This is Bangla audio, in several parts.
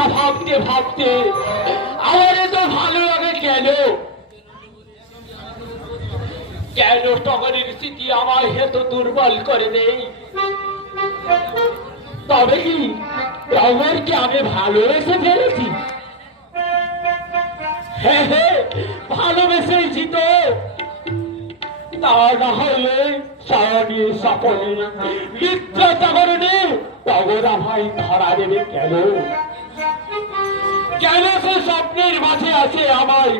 কথা ভাবতে ভাবতে আমার এত ভালো লাগে কেন? কেন টগরের স্মৃতি আমার এত দুর্বল করে দেই? তবে কি টগরকে আমি ভালোবেসে ফেলেছি? হ্যাঁ হ্যাঁ, ভালোবেসেছি তো। তা না হলে সারণী সপনে মিথ্যাটা করে টগর আমায় ধরা দেবে কেন? কেন সে স্বপ্নের মাঝে আছে আমায়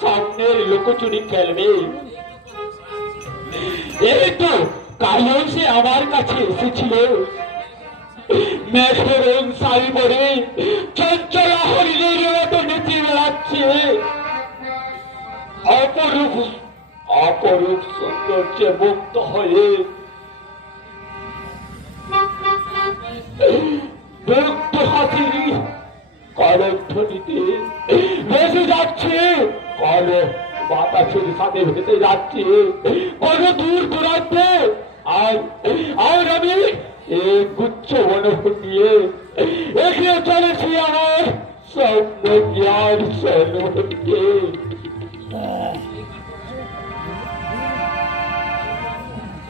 স্বপ্নের লুকোচুরি খেলবে? এই তো কালো সে আমার কাছে এসেছিল, মেঘের রং শাড়ি পরে চঞ্চলা হরিণের মতো নেচে বেড়াচ্ছে। অপরূপ অপরূপ সৌন্দর্যে মুক্ত হয়ে মুক্ত হাসির করধ্বনিতে ভেসে যাচ্ছে, বাতাসের সাথে ভেসে যাচ্ছে কত দূর দূরান্তে। আর আমি এই গুচ্ছ মনোভূত নিয়ে এগিয়ে চলেছি আমার স্বপ্ন জ্ঞান সর্বকে।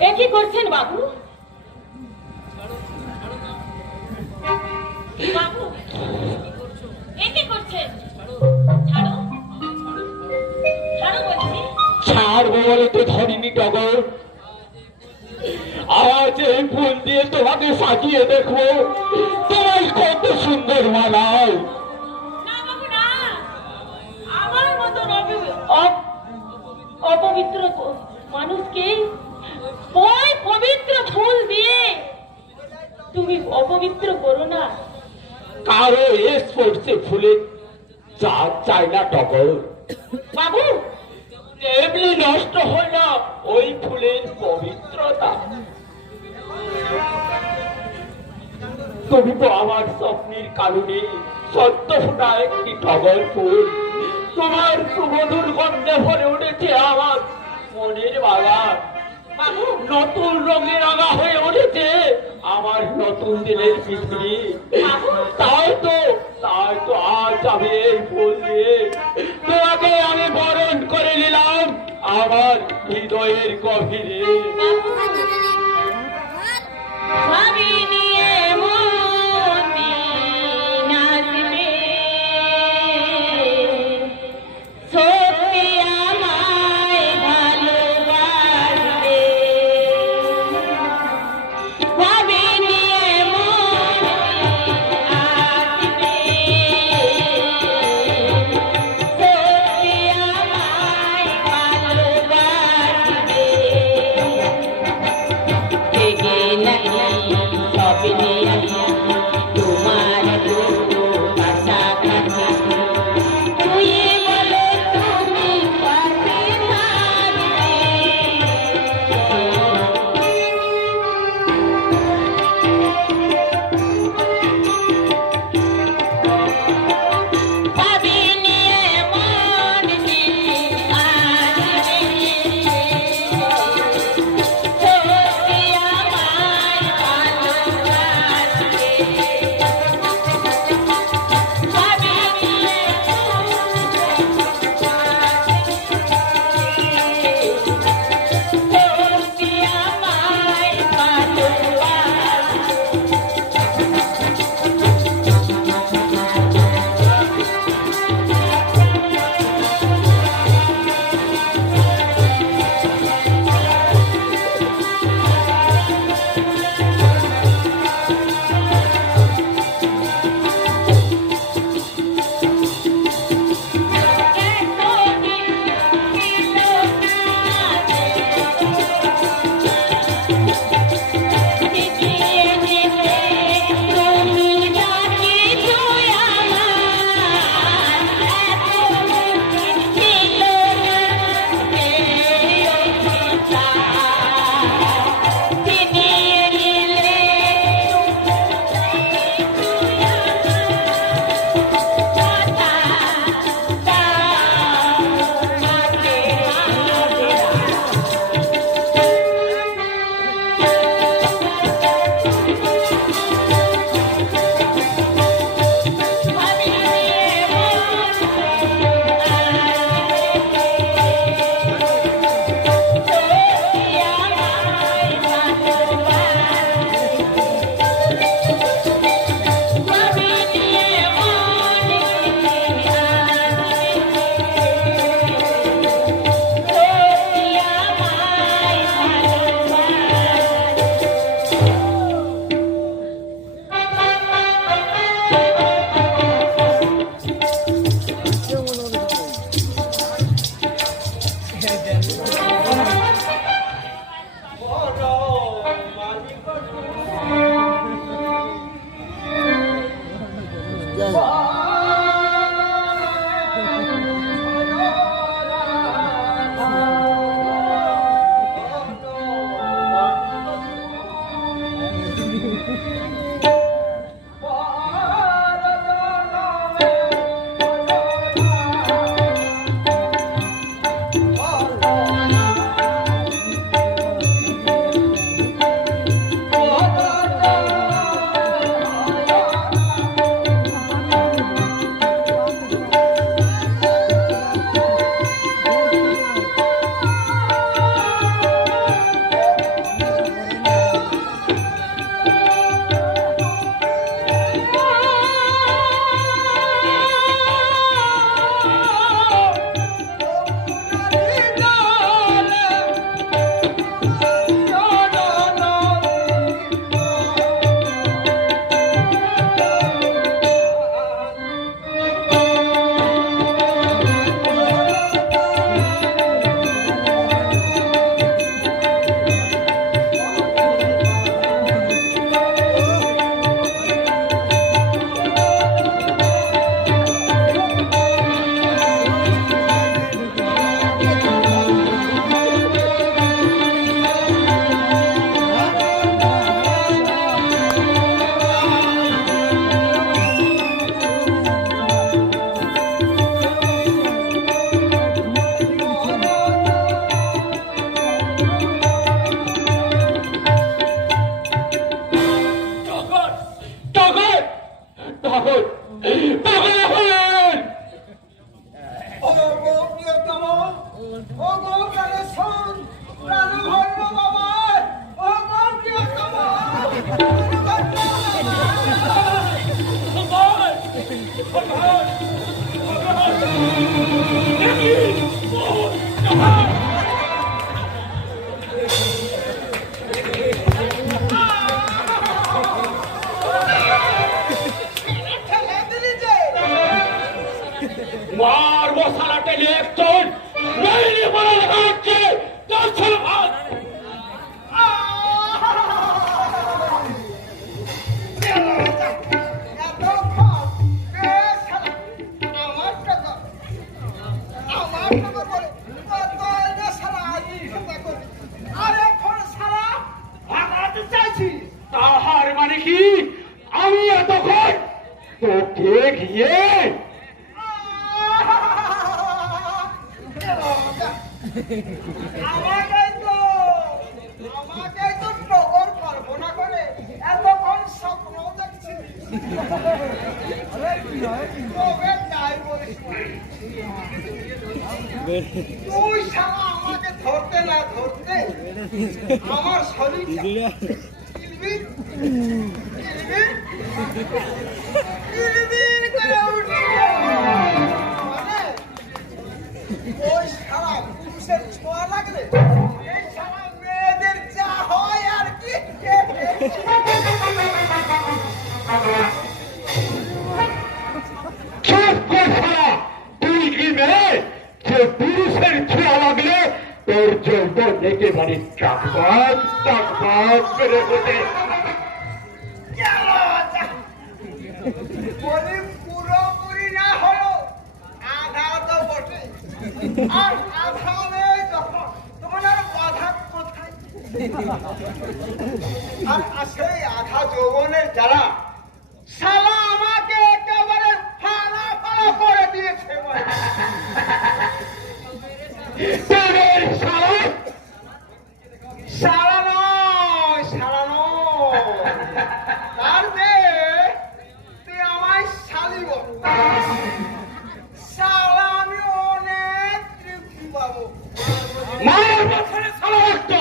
এ কি করছেন বাবু? বাবু এ কি করছেন? ছাড়ো ছাড়ো বলছি। ছাড়বো বলে তো ধরিনি টগর। আজ এই ফুল দিয়ে তোমাকে সাজিয়ে দেখবো, তোমায় কত সুন্দর মানায়। না বাবু না, আমার মতন অপবিত্র মানুষকে ওই পবিত্র ফুল দিয়ে তুমি অপবিত্র করো না। কারো এস পড়ছে ফুলে যা চাই না টগর। বাবু এমনি নষ্ট হয় না ওই ফুলের পবিত্রতা। তুমি তো আমার স্বপ্নের কারণে সত্য ফোটা একটি টগর ফুল। তোমার সুমধুর গন্ধে ভরে উঠেছে আমার মনের বাগান। নতুন রঙে রাঙা হয়ে উঠেছে আমার নতুন দিনের পৃথিবী। তাই তো আজ আমি এই ফুল দিয়ে তোমাকে আমি বরণ করে নিলাম আমার হৃদয়ের গভীরে। তখন তখন ও গো প্রিয়তম, ও গো প্রাণেশ্বর, প্রাণ ভৈরব আমার, ও গো প্রিয়তম, ঠেলে দিলি যে। মার মশালা টেনে একজন নইলে বলা হচ্ছে তোর ছেলে ভাত তাহার মানে কি আমি এতক্ষণ তোকে গিয়ে আমাকে তো টগর কল্পনা করে এতক্ষণ স্বপ্ন দেখছি। তবে তাই বলিস না। তুই শালা আমাকে ধরতে না ধরতে আমার শরীরটা কিলবিল কিলবিল কিলবিল করে উঠছে। মানে ওই শালা পুরুষের ছোঁয়া লাগলে এই শালা মেয়েদের যা হয় আর কি। চুপ কর শালা তুই কি মেয়ে যে পুরুষের ছোঁয়া লাগলে তোর যৌবন একেবারে চাকবাক চাকবাক করে ওঠে বলি পুরোপুরি না হলো আধা তো বটে, আর আধা নেই যখন তখন আর বাধা কোথায়। আর সেই আধা যৌবনের জ্বালা শালা আমাকে একেবারে ফাড়া ফাড়া করে দিয়েছে। তোদের শালা শালা নয়, শালা নয়, তার মেয়ে তুই আমায় শালি বল। শালা আমি অনেক তৃপ্তি পাবো। মায়ের বছরে শালা একটা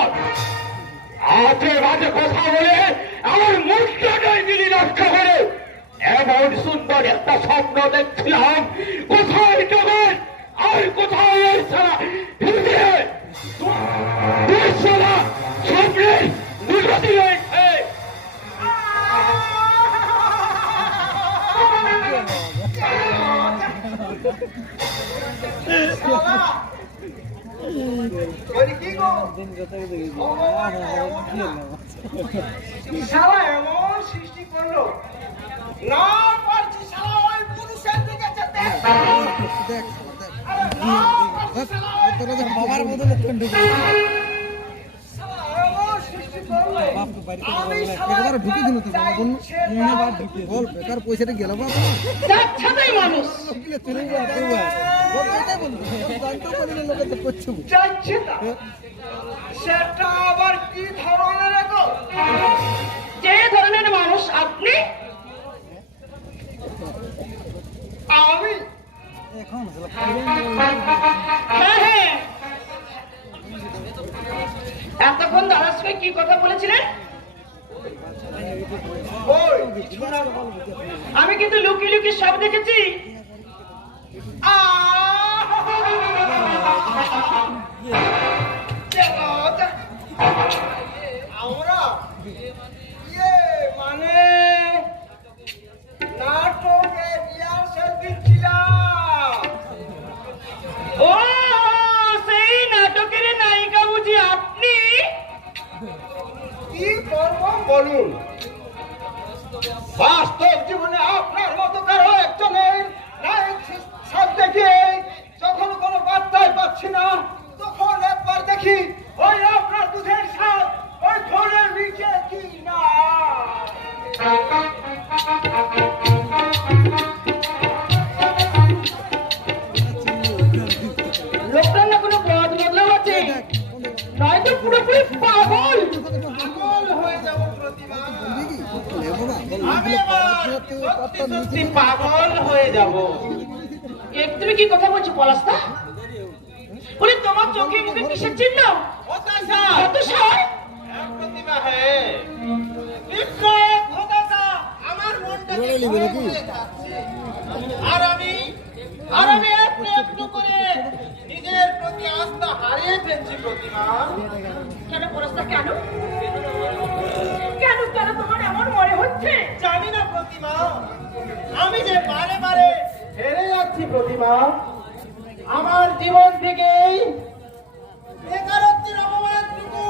আজে বাজে কথা বলে আমার মুখটাই মিলি নষ্ট করে এমন সুন্দর একটা স্বপ্ন দেখছিলাম কোথায় জগৎ আর কোথায় এই শালা হৃদয়ে দুই শালা স্বপ্নে দুর্গতি রয়েছে শালা বলি কি গো, শালা এমন সৃষ্টি করলো না পারছি শালা ওই পুরুষের দিকে যেতে। আরে না পারছি শালা ওই বাবার বদলে শালা এমন সৃষ্টি করলো আমি শালা একবার ঢুকে দিল তো বাবা বল চাইছে মনে না। বার ঢুকে বল বেকার পয়সাটা গেল বাবা যাচ্ছেতাই মানুষ গেলে চলে যাবে করবে বল এটাই বল জানতে পারি না লোকে তো করছো যাচ্ছে তা সেটা আবার কি ধরনের গো? যে ধরনের মানুষ আপনি আমি এখন হ্যাঁ হ্যাঁ এতক্ষণ দাদার সঙ্গে কি কথা বলেছিলেন? ওই কিছু না গো। আমি কিন্তু লুকিয়ে লুকিয়ে সব দেখেছি। আমরা ইয়ে মানে নাটকে রিহার্সাল দিচ্ছিলাম। ও সেই নাটকের নায়িকা বুঝি আপনি? কি করবো বলুন, বাস্তব জীবনে আপনার মতো কারো একজনের নায়ক সব দেখে যখন কোনো বার্তায় পাচ্ছি না তখন একবার দেখি ওই আপনার দুধের স্বাদ ওই ঘরের নিচে কি না। লোকটার না কোনো পথ বদলাও আছে, নয়তো পুরোপুরি পাগল। পাগল হয়ে যাবো প্রতিভা। সত্যি সত্যি সত্যি পাগল হয়ে যাব। তুমি কি কথা বলছো পলাশদা? বলে তোমার চোখে মুখে কিসের চিহ্ন? হতাশা, হতাশা? প্রতিভা হে বিক্রয় হতাশা আমার মনটাকে জোরে নিবে নাকি? ঘুরে যাচ্ছে। আর আমি একটু একটু করে নিজের প্রতি আস্থা হারিয়ে ফেলছি প্রতিমা। কেন পলাশদা, কেন কেন কেন তোমার এমন মনে হচ্ছে? জানি না প্রতিমা, আমি যে বারে বারে হেরে যাচ্ছি প্রতিমা। আমার জীবন থেকে বেকারত্বের অপমানটুকু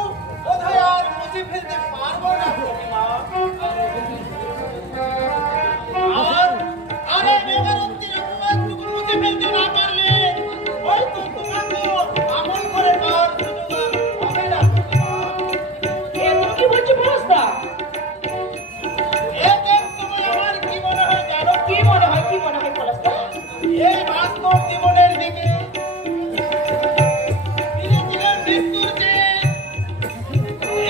বোধহয় আর মুছে ফেলতে পারবো না প্রতিমা। আর এই বেকারত্বের অপমানটুকু মুছে ফেলতে না পারলে হয়তো তোমাকেও আমল করে পাওয়ার সুযোগ আর হবে না প্রতিমা। তুমি কি বলছো পলাশদা? এক এক সময় আমার কি মনে হয় জানো? কি মনে হয় পলাশদা? এই বাস্তব জীবনের দিকে ফিরেছিলাম মৃত্যুর চেয়ে।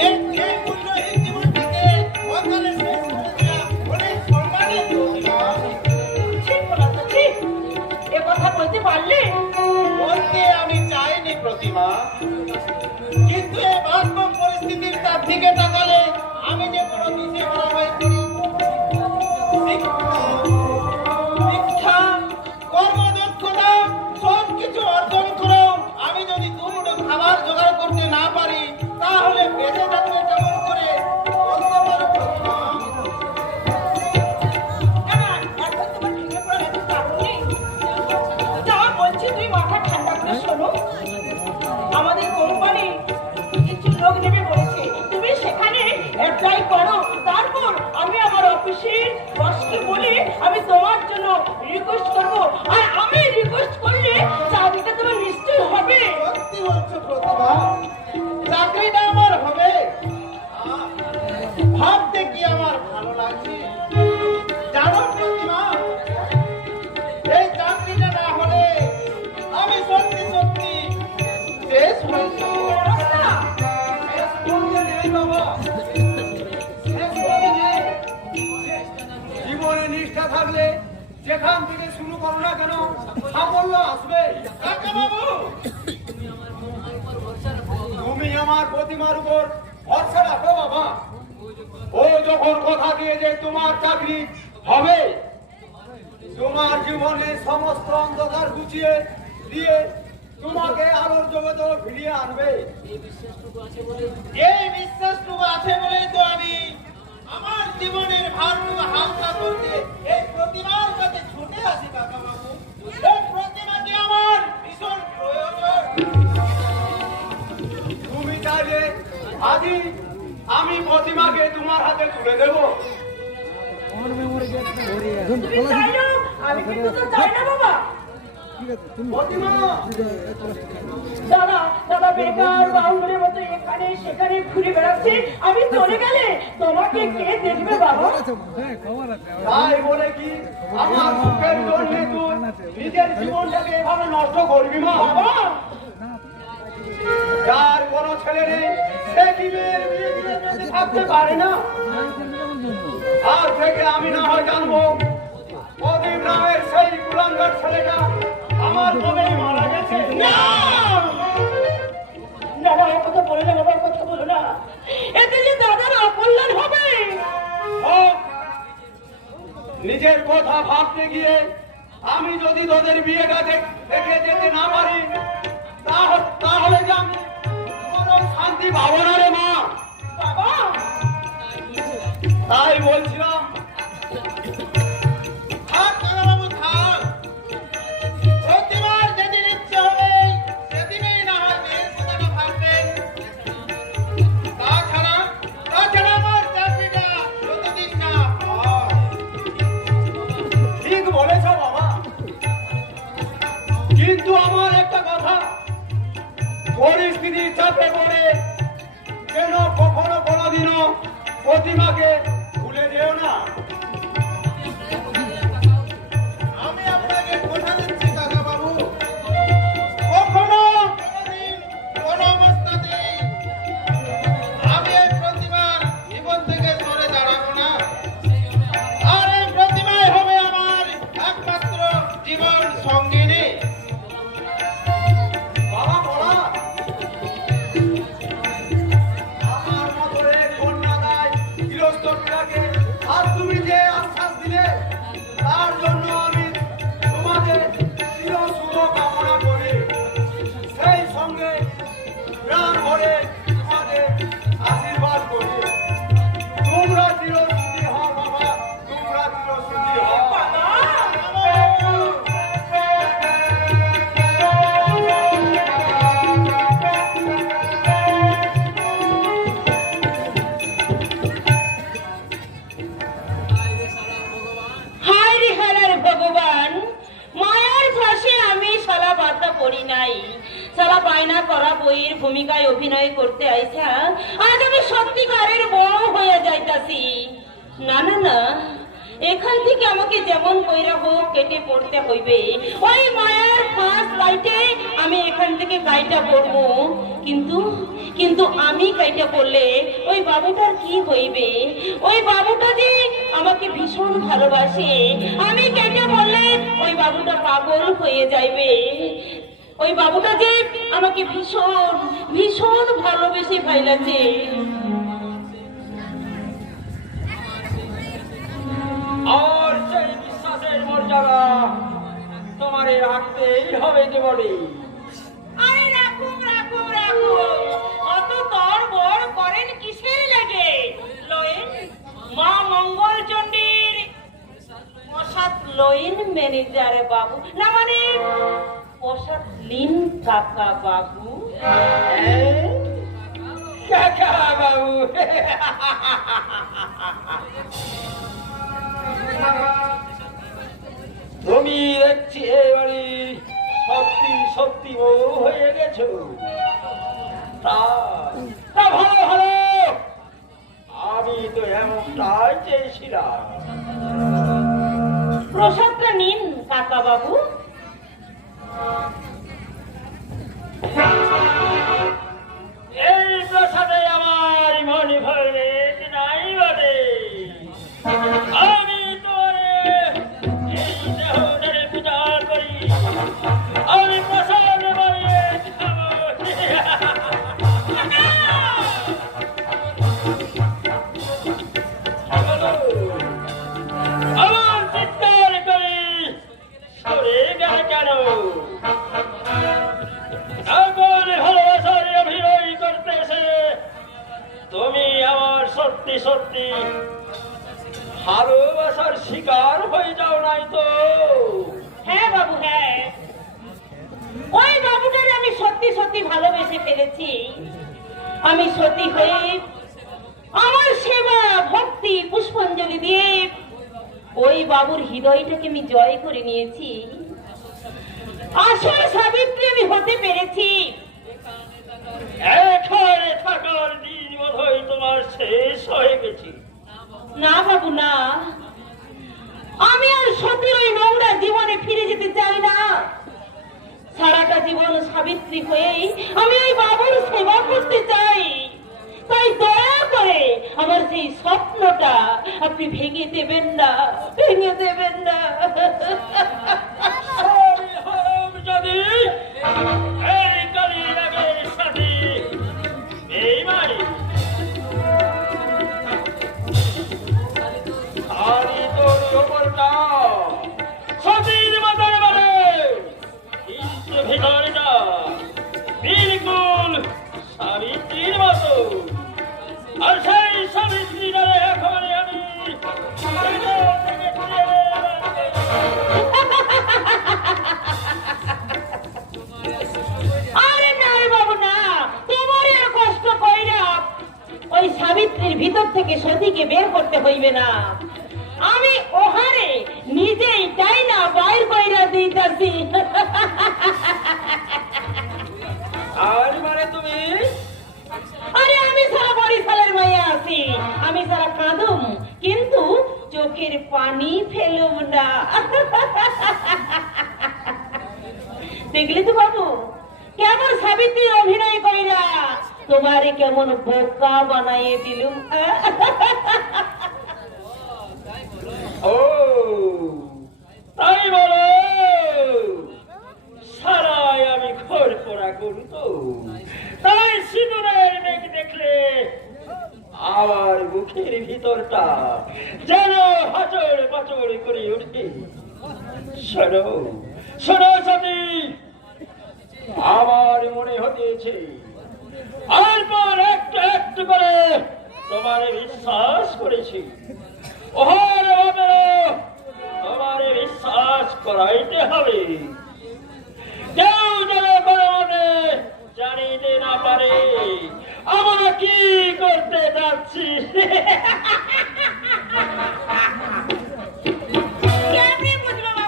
এই মূল্যহীন জীবনটাকে অকালে শেষ করে দেওয়া অনেক সম্মানের প্রতিমা। ঠিক পলাশদা, ঠিক। এ কথা বলতে পারলে? বলতে আমি চাইনি প্রতিমা, কিন্তু এই বাস্তব পরিস্থিতির তার দিকে তাকালে আমি যে কোনো দিশেহারা হয়ে পড়ি। শিক্ষা, কর্মদক্ষতা সবকিছু অর্জন করেও আমি যদি দুমুঠো খাবার জোগাড় করতে না পারি তাহলে বেঁচে থাকবে কেমন করে বলতে পারো প্রতিমা? এখন তোমার ভেঙে পড়ার এত কারণ নেই। যা বলছি তুই মাথা ঠান্ডা করে শোনো। আমাদের কোম্পানি কিছু লোক নেবে বলেছে, তুমি সেখানে অ্যাপ্লাই করো। তারপর আমি আমার অফিসের বসকে বলে আমি তোমার জন্য রিকোয়েস্ট করবো। আর আমি রিকোয়েস্ট করলে চাকরিটা তোমার নিশ্চয়ই হবে। সত্যি বলছো প্রতিভা, চাকরিটা আমার হবে? ভাবতে কি আমার ভালো লাগছে জানো প্রতিমা, এই চাকরিটা না হলে আমি সত্যি সত্যি শেষ হয়ে যাবো। পলাশদা, শেষ বলতে নেই বাবা, শেষ বলতে নেই। জীবনে নিষ্ঠা থাকলে যেখান থেকে শুরু করো না কেন সাফল্য আসবে। কাকা বাবু, তুমি আমার প্রতিমার উপর ভরসা রাখো বাবা। ও যখন কথা দিয়ে যে তোমার চাকরি হবে, তোমার জীবনের সমস্ত অন্ধকার গুছিয়ে দিয়ে তোমাকে আলোর জগতে ফিরিয়ে আনবে। এই বিশ্বাসটুকু আছে বলেই তো আমি আমার জীবনের ভারটুকু হালকা করতে এই প্রতিমার কাছে ছুটে আসি কাকা বাবু। এই প্রতিমাকে আমার ভীষণ প্রয়োজন। তুমি চাইলে আজই আমি প্রতিমাকে তোমার হাতে তুলে দেব। আমার মেমোরি ভরে তুমি চাইলো, আমি কিন্তু তো চাই না বাবা। ঠিক আছে তুমি প্রতিমা, দাদা দাদা বেকার বাউলের মতো এখানে সেখানে ঘুরে বেড়াচ্ছে। আমি চলে গেলে তোমাকে কে দেখবে বাবা? হ্যাঁ খবর আছে তাই বলে কি আমার সুখের জন্য তুই নিজের জীবনটাকে এভাবে নষ্ট করবি মা? বাবা, যার কোনো ছেলে নেই সে কি মেয়ের বিয়ে দিয়ে বেঁচে থাকতে পারে না? আর থেকে আমি না হয় জানবো প্রদীপ নামের সেই কুলাঙ্গার ছেলেটা আমার কবেই মারা গেছে। না না না, এ কথা বলো না বাবা, এ কথা বলো না। এতে যে দাদার অকল্যাণ হবে। হোক, নিজের কথা ভাবতে গিয়ে আমি যদি তোদের বিয়েটা দেখে যেতে না পারি তাহলে যে আমি কোনো শান্তি পাবো না রে মা। বাবা, তাই বলছিলাম থাক কাকাবাবু থাক, প্রতিবার যেদিন ইচ্ছে হবে সেদিনই না হয় মেয়ের কথাটা ভাববেন। তাছাড়া আমার চাকরিটা যতদিন না হয়। ঠিক বলেছ বাবা, কিন্তু আমার একটা কথা, পরিস্থিতির চাপে পড়ে যেন কখনো কোনোদিনও প্রতিমাকে ভুলে যেও না। আমি আপনাকে কথা দিচ্ছি কাকা বাবু, কখনো কোনোদিন কোনো অবস্থাতেই আমি এই প্রতিমার জীবন থেকে সরে দাঁড়াবো না। আর এই ভগবান, মায়ার ফাঁসে আমি শালা বাধা পড়ি নাই। শালা বায়না করা বইয়ের ভূমিকায় অভিনয় করতে আইছা আজ আমি সত্যিকারের বউ হয়ে যাইতাছি। না না না, এখান থেকে আমাকে যেমন কইরা হোক কেটে পড়তে হইবে। ওই মায়ার ফার্স্ট লাইটে আমি এখান থেকে কাইটা পড়বো। কিন্তু কিন্তু আমি কাইটা পড়লে ওই বাবুটার কি হইবে? ওই বাবুটা যে আমাকে ভীষণ ভালোবাসে, আমি কেটে পড়লে ওই বাবুটা পাগল হয়ে যাইবে। ওই বাবুটা যে আমাকে ভীষণ ভীষণ ভালোবেসে ফাইলাছে। আর সেই বিশ্বাসের মর্যাদা তোমারে রাখতেই হবে জীবনে। আরে রাখুন রাখুন রাখুন, অত তর বড় করেন কিসের লাগে? লয়েন মা মঙ্গল চণ্ডীর প্রসাদ লয়েন ম্যানেজার বাবু, না মানে প্রসাদ লিন কাকা বাবু। কাকা বাবু, তুমি দেখছি এবারে সত্যি সত্যি বউ হয়ে গেছো। তা তা ভালো ভালো, আমি তো এমনটাই চেয়েছিলাম। প্রসাদটা নিন কাকা বাবু। এই প্রসাদে আমার মনে ভরে নাই বলে আমি তোরে এই দেহটারে পূজা করি, আমি প্রসাদ বাড়িয়ে খাবো। আমার চিৎকার করি সরে গেলে কেন? এখন ভালোবাসার অভিনয় করতেছে তুমি আমার সত্যি সত্যি ভালোবাসার শিকার হয়ে যাও নাই তো? হ্যাঁ বাবু, হ্যাঁ, ওই বাবুটারে আমি সত্যি সত্যি ভালোবেসে ফেলেছি। আমি সত্যি হয়ে আমার সেবা ভক্তি পুষ্পাঞ্জলি দিয়ে ওই বাবুর হৃদয়টাকে আমি জয় করে নিয়েছি। আসল সাবিত্রী আমি হতে পেরেছি। এখানে থাকার দিন বোধহয় তোমার শেষ হয়ে গেছে। না বাবু না, আমি আর সত্যি ওই নোংরা জীবনে ফিরে যেতে চাই না। সারাটা জীবন সাবিত্রী হয়েই আমি ওই বাবুর সেবা করতে চাই। তাই দয়া করে আমার সেই স্বপ্নটা আপনি ভেঙে দেবেন না, ভেঙে দেবেন না। যদি এই কালীরাগের সাথে বেইমানি আমি তোর ওপরটা সতীর মাথার বারে, কিন্তু ভিতরটা বিলকুল সাবিত্রীর মতো। আর সেই সাবিত্রীটারে এখন আমি আরে না রে বাবু না, তোমার আর কষ্ট কইরা ওই সাবিত্রীর ভিতর থেকে সতীকে বের করতে হইবে না। আমি ওহারে নিজেই তাই না বাইর কইরা দিতাছি। আর মানে তুমি আরে আমি সারা বরিশালের মাইয়া আছি, আমি সারা কাঁদুম কিন্তু চোখের পানি ফেলুম না। দেখলি তো বাবু কেমন সাবিত্রীর অভিনয় কইরা তোমারে কেমন বোকা বানাইয়ে দিলুম। ও তাই বলো, সারাই আমি ঘর পড়া করু তো, তাই সিঁদুরের মেঘ দেখলে আমার মুখের ভিতরটা যেন হাজর পাচড় করে ওঠে। শোনো শোনো সতী, আমার মনে হতেছে তারপর একটু একটু করে তোমার বিশ্বাস করেছি। ওহারে হবে তোমার বিশ্বাস করাইতে হবে। কেউ যেন কোনো মনে জানিতে না পারে আমরা কি করতে যাচ্ছি। কেমনে বুঝবো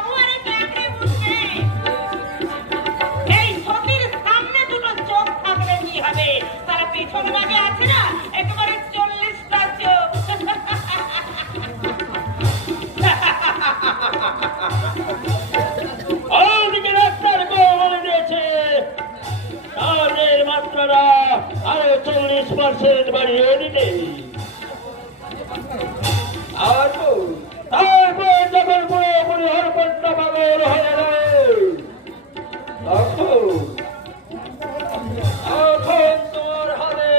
ওদিকে ডাক্তার বলে দিয়েছে চালের মাত্রাটা আরো 40% বাড়িয়ে দিতে। আর তারপর যখন পুরোপুরি হরকতটা পাগল হয়ে যাবে তখন তোমার হাতে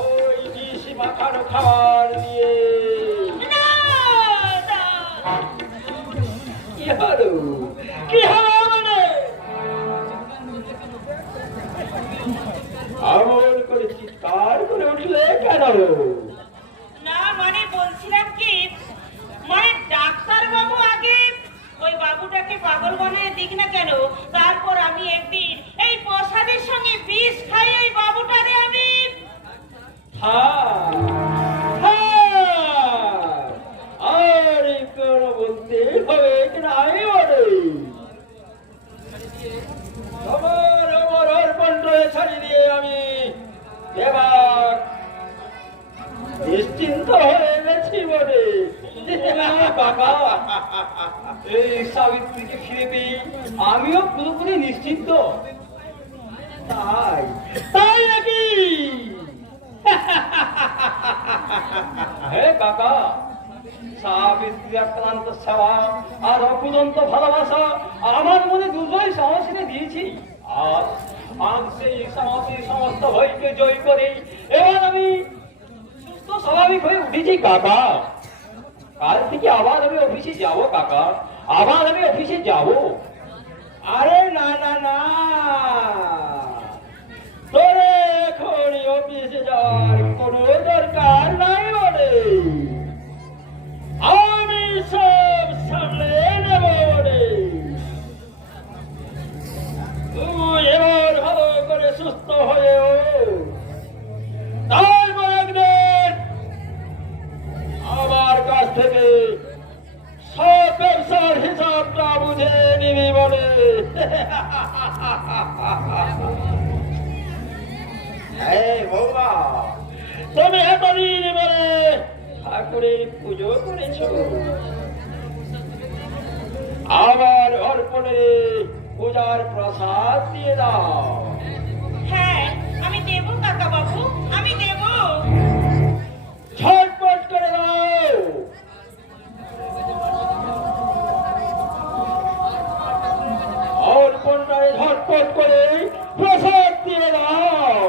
ওই বিষ মাখানো খাবার দিয়ে কি হলো কি হলো মানে আমল করে চিৎকার করে উঠলে কেন? না মানে বলছিলাম কি মানে ডাক্তার বাবু আগে ওই বাবুটাকে পাগল বানিয়ে দিক না কেন, তারপর আমি একদিন এই প্রসাদের সঙ্গে বিষ খাই ওই বাবুটারে আমি আরে কোন বলতে হবে কিনা আমি বলে আমার আমার অর্পণ ছাড়ি দিয়ে আমি এবার নিশ্চিন্ত হয়ে গেছি বলে। বাবা এই সাবিত্রীকে ফিরে পেয়ে আমিও পুরোপুরি নিশ্চিন্ত। তাই তাই নাকি? হ্যাঁ কাকা, সাবিত্রী আক্রান্ত সেবা আর অপুরন্ত ভালোবাসা আমার মনে দুর্জয় সাহসিনে দিয়েছি। আর সেই সমাজের সমস্ত ভয়কে জয় করে এবার আমি সুস্থ স্বাভাবিক হয়ে উঠেছি কাকা। কাল থেকে আবার আমি অফিসে যাব কাকা, আবার আমি অফিসে যাব। আরে না না না, তোরে এখনই অফিসে যাওয়ার কোনো দরকার নাই বলে, আমি সব সামলে নেব বলে। তুই এবার ভালো করে সুস্থ হয়েও তারপর একদিন আমার কাছ থেকে সব ব্যবসার হিসাবটা বুঝে নিবি বলে। বৌমা, তুমি এতদিন বলে ঠাকুরের পুজো করেছ, আমার অর্পণে পূজার প্রসাদ দিয়ে দাও। হ্যাঁ আমি দেবো কাকা বাবু, আমি দেবো। ঝটপট করে দাও। অর্পণটায় ঝটপট করে প্রসাদ দিয়ে দাও।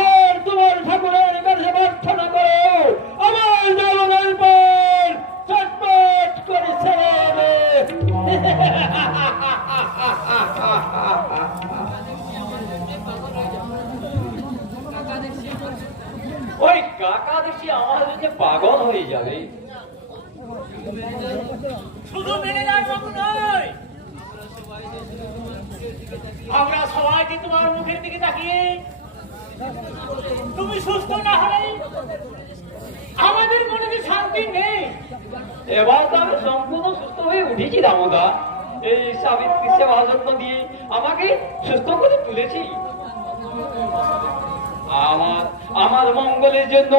আর তোমার ঠাকুরের কাছে প্রার্থনা করো আমার জগনের পর ঝটপট করে ছেড়ে দে। ওই কাকা দেখি আমার কাছে পাগল হয়ে যাবে। শুধু মেনে যাওয়ার মতো নয়, আমরা সবাইকে তোমার মুখের দিকে তাকিয়ে তুমি সুস্থ না হলে আমাদের মনে যে শান্তি নেই। এবার তো আমি সম্পূর্ণ সুস্থ হয়ে উঠেছি দামোদা। এই সাবিত্রী সেবা যত্ন দিয়ে আমাকে সুস্থ করে তুলেছি। আমার মঙ্গলের জন্য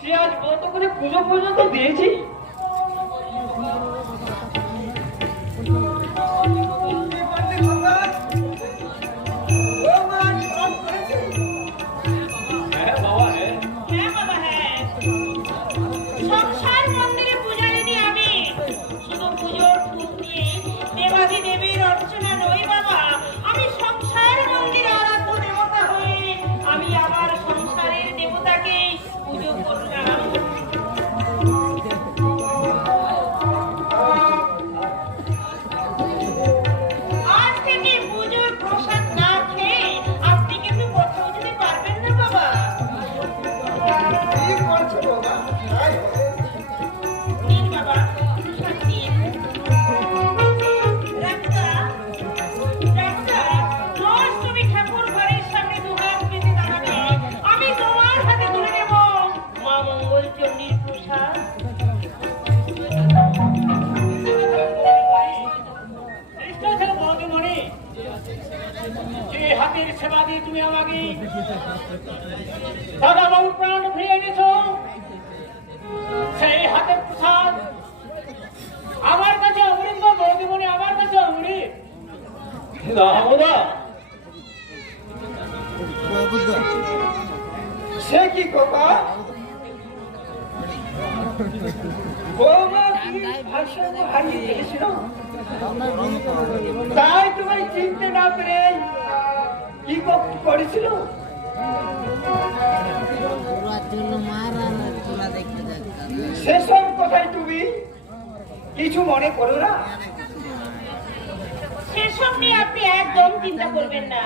সে আজ কত করে পুজো পর্যন্ত দিয়েছি। হ্যাঁ বাবা, হ্যাঁ হ্যাঁ বাবা, হ্যাঁ সংসার মন্দিরে পূজারিনী আমি। শুধু পুজোর ফুল দিয়ে দেবাদি দেবীর অর্চনা নই বাবা, আমি সংসার মন্দিরে আরাধ্য দেবতা হয়ে আমি আমার সংসারের দেবতাকে পুজো করলাম। আজ থেকে পুজোর প্রসাদ না খেয়ে আপনি কিন্তু কোথাও যেতে পারবেন না বাবা। কি করছো বাবা? তাই হবে। নিন বাবা, প্রসাদ নিন। রাখতা, রাখতা, রোজ তুমি ঠাকুর ঘরের সামনে দুহাত পেতে দাঁড়াবে, আমি তোমার হাতে তুলে নেব মা মঙ্গল চণ্ডীর প্রসাদ। নিশ্চয় ছিল বৌদিমণি, যে হাতের সেবা দিয়ে তুমি আমাকে দাদা বাবুর প্রাণ ফিরিয়ে এনেছ, সেই হাতের প্রসাদ আমার কাছে রামদা, সে কি কথা? বৌমা কি ভারসাম্য হারিয়ে ফেলেছিল, তাই তোমায় চিনতে না পেরে কি করেছিল? সেসব কথাই তুমি কিছু মনে করো না। সেসব নিয়ে আপনি একদম চিন্তা করবেন না।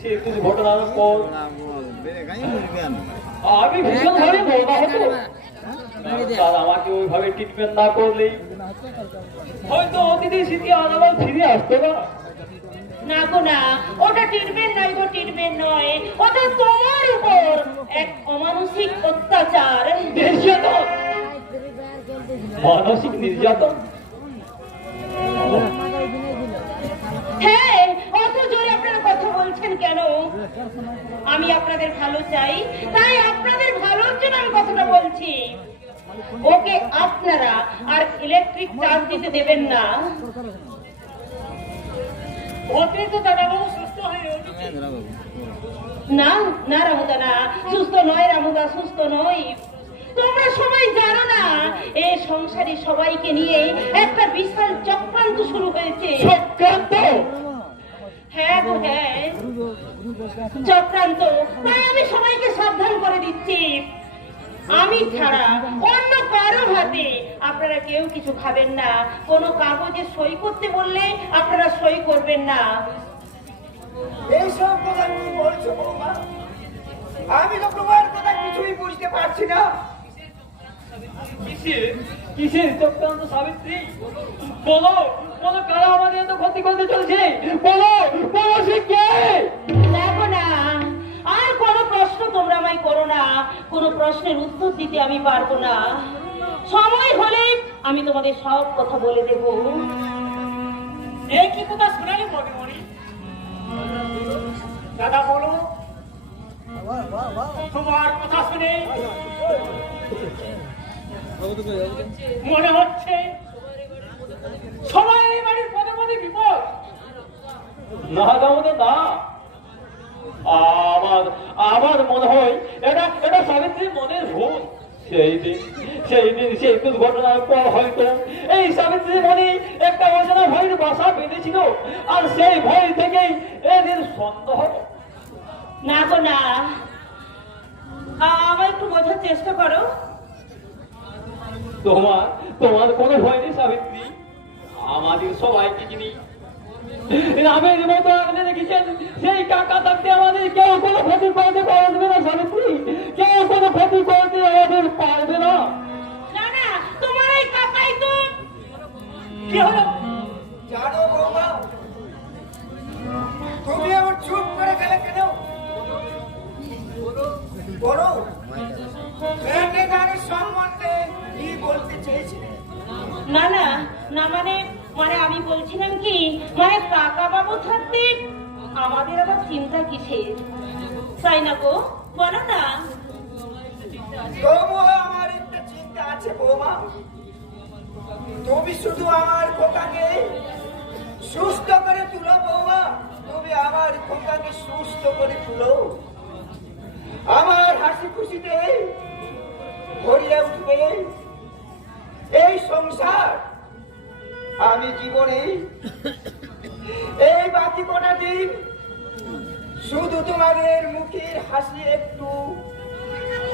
সেই ঘটনার পর আমি ভীষণভাবে মর্মাহত। তার আমাকে ওইভাবে ট্রিটমেন্ট না করলেই হয়তো অতিথি স্মৃতি আবার ফিরে আসতো না। না গো না, ওটা ট্রিটমেন্ট নয় গো, ট্রিটমেন্ট নয়, ওটা তোমার উপর এক অমানসিক অত্যাচার, নির্যাতন, মানসিক নির্যাতন। হ্যাঁ, অত জোরে আপনারা কথা বলছেন কেন? আমি আপনাদের ভালো চাই, তাই আপনাদের ভালোর জন্য আমি কথাটা বলছি। ওকে আপনারা আর ইলেকট্রিক চার্জ দিতে দেবেন না। অতিরিক্ত দাদাবাবু সুস্থ হয়ে উঠেছে। না না রামুদা, না, সুস্থ নয় রামুদা, সুস্থ নয়। তোমরা সবাই জানো না, এই সংসারে সবাইকে নিয়ে একটা বিশাল চক্রান্ত শুরু হয়েছে। চক্রান্ত? হ্যাঁ গো হ্যাঁ, চক্রান্ত। তাই আমি সবাইকে সাবধান করে দিচ্ছি, আমি ছাড়া অন্য কারো হাতে আপনারা কেউ কিছু খাবেন না। কোনো কাগজে সই করতে বললে আপনারা সই করবেন না। এইসব কথা কি বলছো বৌমা? আমি তো তোমার কথা কিছুই বুঝতে পারছি না। কিসের চক্রান্ত সাবিত্রী? বলো বলো, কারা আমাদের এত ক্ষতি করতে চলছে? বলো বলো, সে কে? দেখো না, আর কোনো প্রশ্ন তোমরা আমায় করো না। কোনো প্রশ্নের উত্তর দিতে আমি পারবো না। সময় হলে আমি তোমাদের সব কথা বলে দেব। এই কি কথা শোনালি মগিমণি? দাদা বলো, তোমার কথা শুনে মনে হচ্ছে সবাই এই বাড়ির পদে পদে বিপদ। না দামোদর না, আমার আমার মনে হয় এটা এটা সাবিত্রীর মনের ভুল। সেই দিন সেই দুর্ঘটনার পর হয়তো এই সাবিত্রীর মনে একটা অজানা ভয়ের বাসা বেঁধেছিল, আর সেই ভয় থেকেই এদের সন্দেহ। না গো না, আমার একটু বোঝার চেষ্টা করো। তোমার তোমার কোনো ভয় নেই সাবিত্রী, আমাদের সবাইকে চিনি। রামের মতো আপনি দেখেছেন, সেই কাকা থাকতে আমাদের কেউ কোনো ক্ষতি করতে পারবে না সাবিত্রী, কেউ কোনো ক্ষতি করতে আমাদের পারবে না। না না, তোমার এই কাকাই তো। কি হলো? জানো বৌমা, তুমি আমার চুপ করে গেলে কেন? বলো, মেয়েটার সম্বন্ধে কি বলতে চেয়েছিলে? না না না, মানে মানে আমি বলছিলাম কি, মানে কাকা বাবু থাকতে আমাদের আবার চিন্তা কিসের, তাই না গো? বলো না। তবুও আমার একটা চিন্তা আছে বৌমা। তুমি শুধু আমার খোকাকে সুস্থ করে তুলো বৌমা, তুমি আমার খোকাকে সুস্থ করে তুলো। আমার হাসি খুশিতে ভরিয়ে উঠবে এই সংসার। আমি জীবনে এই বাকি কটা দিন শুধু তোমাদের মুখের হাসি একটু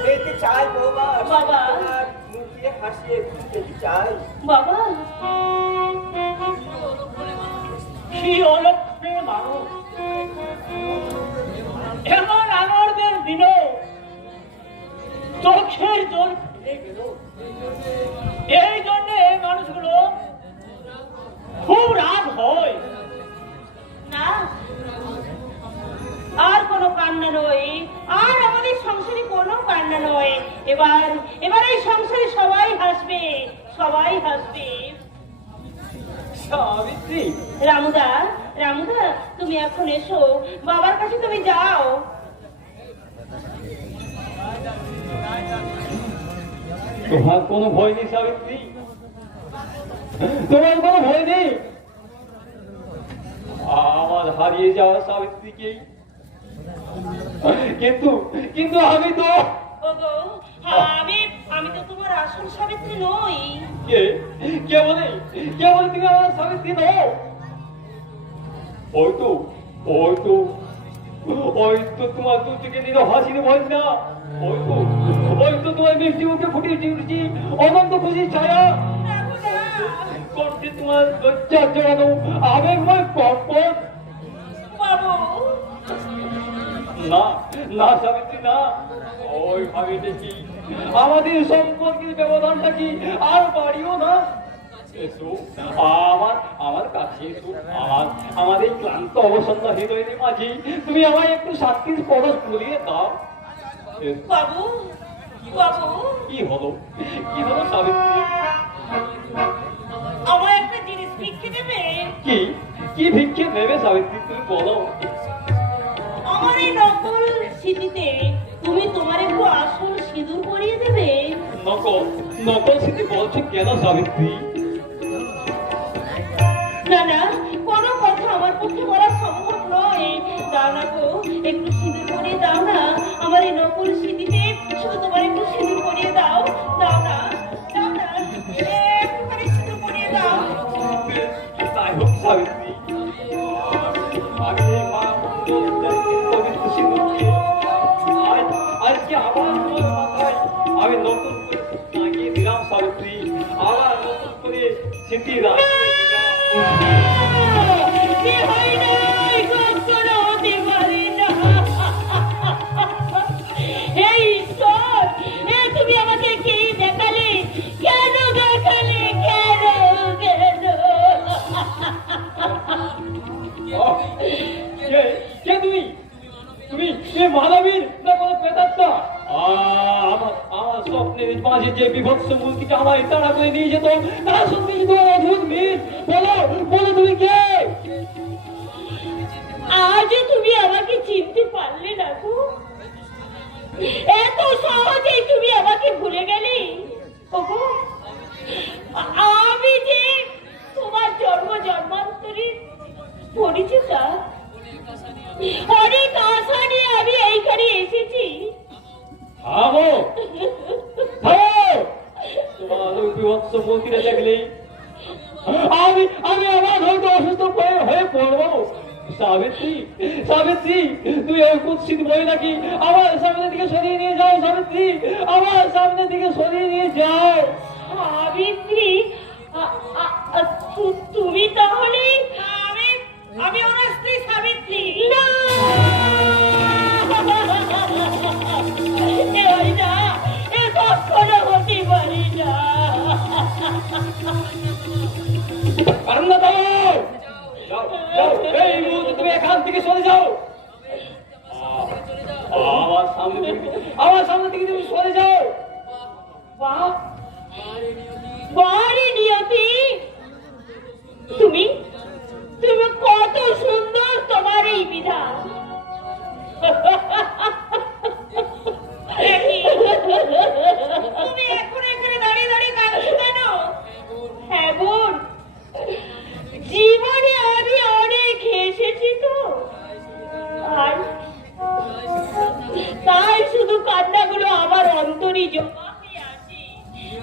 পেতে চাই বৌমা। বাবা। তোমার মুখে হাসি একটু পেতে চাই বাবা, কি অলক্ষে মানুষ, এমন আনন্দের দিনও চোখের জল ফেলে গেল। এই জন্য এই মানুষগুলো খুব রাগ হয়। না, আর কোনো কান্না নয়, আর আমাদের সংসারে কোনো কান্না নয়। এবার এবার এই সংসারে সবাই হাসবে, সবাই হাসবে। সাবিত্রী, রামুদা, রামুদা, তুমি এখন এসো, বাবার কাছে তুমি যাও। তোমার কোনো ভয় নেই সাবিত্রী, তোমার কোনো ভয় নেই। আমার হারিয়ে যাওয়া সাবিত্রীকেই, কিন্তু কিন্তু আমি তো ওগো, আমি তো তোমার আসল সাবিত্রী নই। কে কে বলে তুমি আমার সাবিত্রী নও? হয়তো হয়তো হয়তো তোমার দু থেকে নিল হাসির বন্যা, হয়তো হয়তো তোমার মিষ্টি মুখে ফুটে উঠেছি অনন্ত খুশির ছায়া, দেখো না, কণ্ঠে তোমার লজ্জার জড়ানো আবেগময় কম্পন। বাবু, না না সাবিত্রী না, ওই ভাবে দেখি আমাদের সম্পর্কের ব্যবধানটা কি আর বাড়িও না। এসো আমার কাছে এসো, আমাদের ক্লান্ত অবসন্ন হৃদয়ের মাঝে তুমি আমায় একটু শান্তির পরশ ঘুরিয়ে দাও। এসো। বাবু, বাবু, কি হলো সাবিত্রী? আমার একটা জিনিস ভিক্ষে দেবে? কি কি ভিক্ষে নেবে সাবিত্রী, তুমি বলো। আমার এই নকল স্মৃতিতে তুমি তোমার একটু আসল সিঁদুর পরিয়ে দেবে? নকল স্মৃতি বলছো কেন সাবিত্রী? না না, কোনো কথা আমার পক্ষে বলা সম্ভব নয়। দাও না গো, একটু সিঁদুর পরিয়ে দাও না। আমার এই নকল স্মৃতিতে শুধু তোমার একটু সিঁদুর পরিয়ে দাও। দাও না, দাও না, একটুখানি সিঁদুর পরিয়ে দাও। তাই হোক সাবিত্রী, আমি মা পবিত্র সিঁদুর দিয়ে আজকে আবার তোমার মাথায় আমি নতুন করে লাগিয়ে দিলাম সাবিত্রী, আবার নতুন করে স্মৃতি লাগিয়ে দিলাম। কি হয় না, কখনো হতে পারে না। এই ঈশ্বর, তুমি আমাকে কি দেখালে? কেন দেখালে? কেন? কে তুমি তুমি মানবীর না কোনো প্রেতাত্মা? আমার স্বপ্নের মাঝে যে বিভৎস মূর্তিটা আমায় তাড়া করে নিয়ে যেত, তার সঙ্গে তোমার অদ্ভুত মিল। বলো তুমি কে? আজ তুমি আমাকে চিনতে পারলে না গো? এত সহজেই তুমি আমাকে ভুলে গেলে? ওগো, আমি যে তোমার জন্মান্তরের পরিচিতা। অনেক আশা নিয়ে আমি এইখানে এসেছি। থামো তোমার ওই বিভৎস মূর্তিটা দেখলেই আমি আবার হয়তো অসুস্থ হয়ে পড়বো। সাবিত্রী তুই ওই কুৎসিত মহিলাকে আমার সামনে দিকে সরিয়ে নিয়ে যাও। সাবিত্রী, আমার সামনে দিকে সরিয়ে নিয়ে যাও। সাবিত্রী, তুমি তাহলে? আমি ওনার স্ত্রী সাবিত্রী। না, এ কখনো হতে পারে না। কারণ না এই মুহূর্তে তুমি এখান থেকে সরে যাও। আমার সামনে থেকে তুমি সরে যাও। বাড়ি নিয়তি, তুমি কত সুন্দর তোমার এই বিধান। তুমি এখন এখানে দাঁড়িয়ে দাঁড়িয়ে কাঁদছো কেন? হ্যাঁ বোন, জীবনে আমি অনেক হেসেছি তো, আর তাই শুধু কান্নাগুলো আমার অন্তরে জমা হয়ে আছে।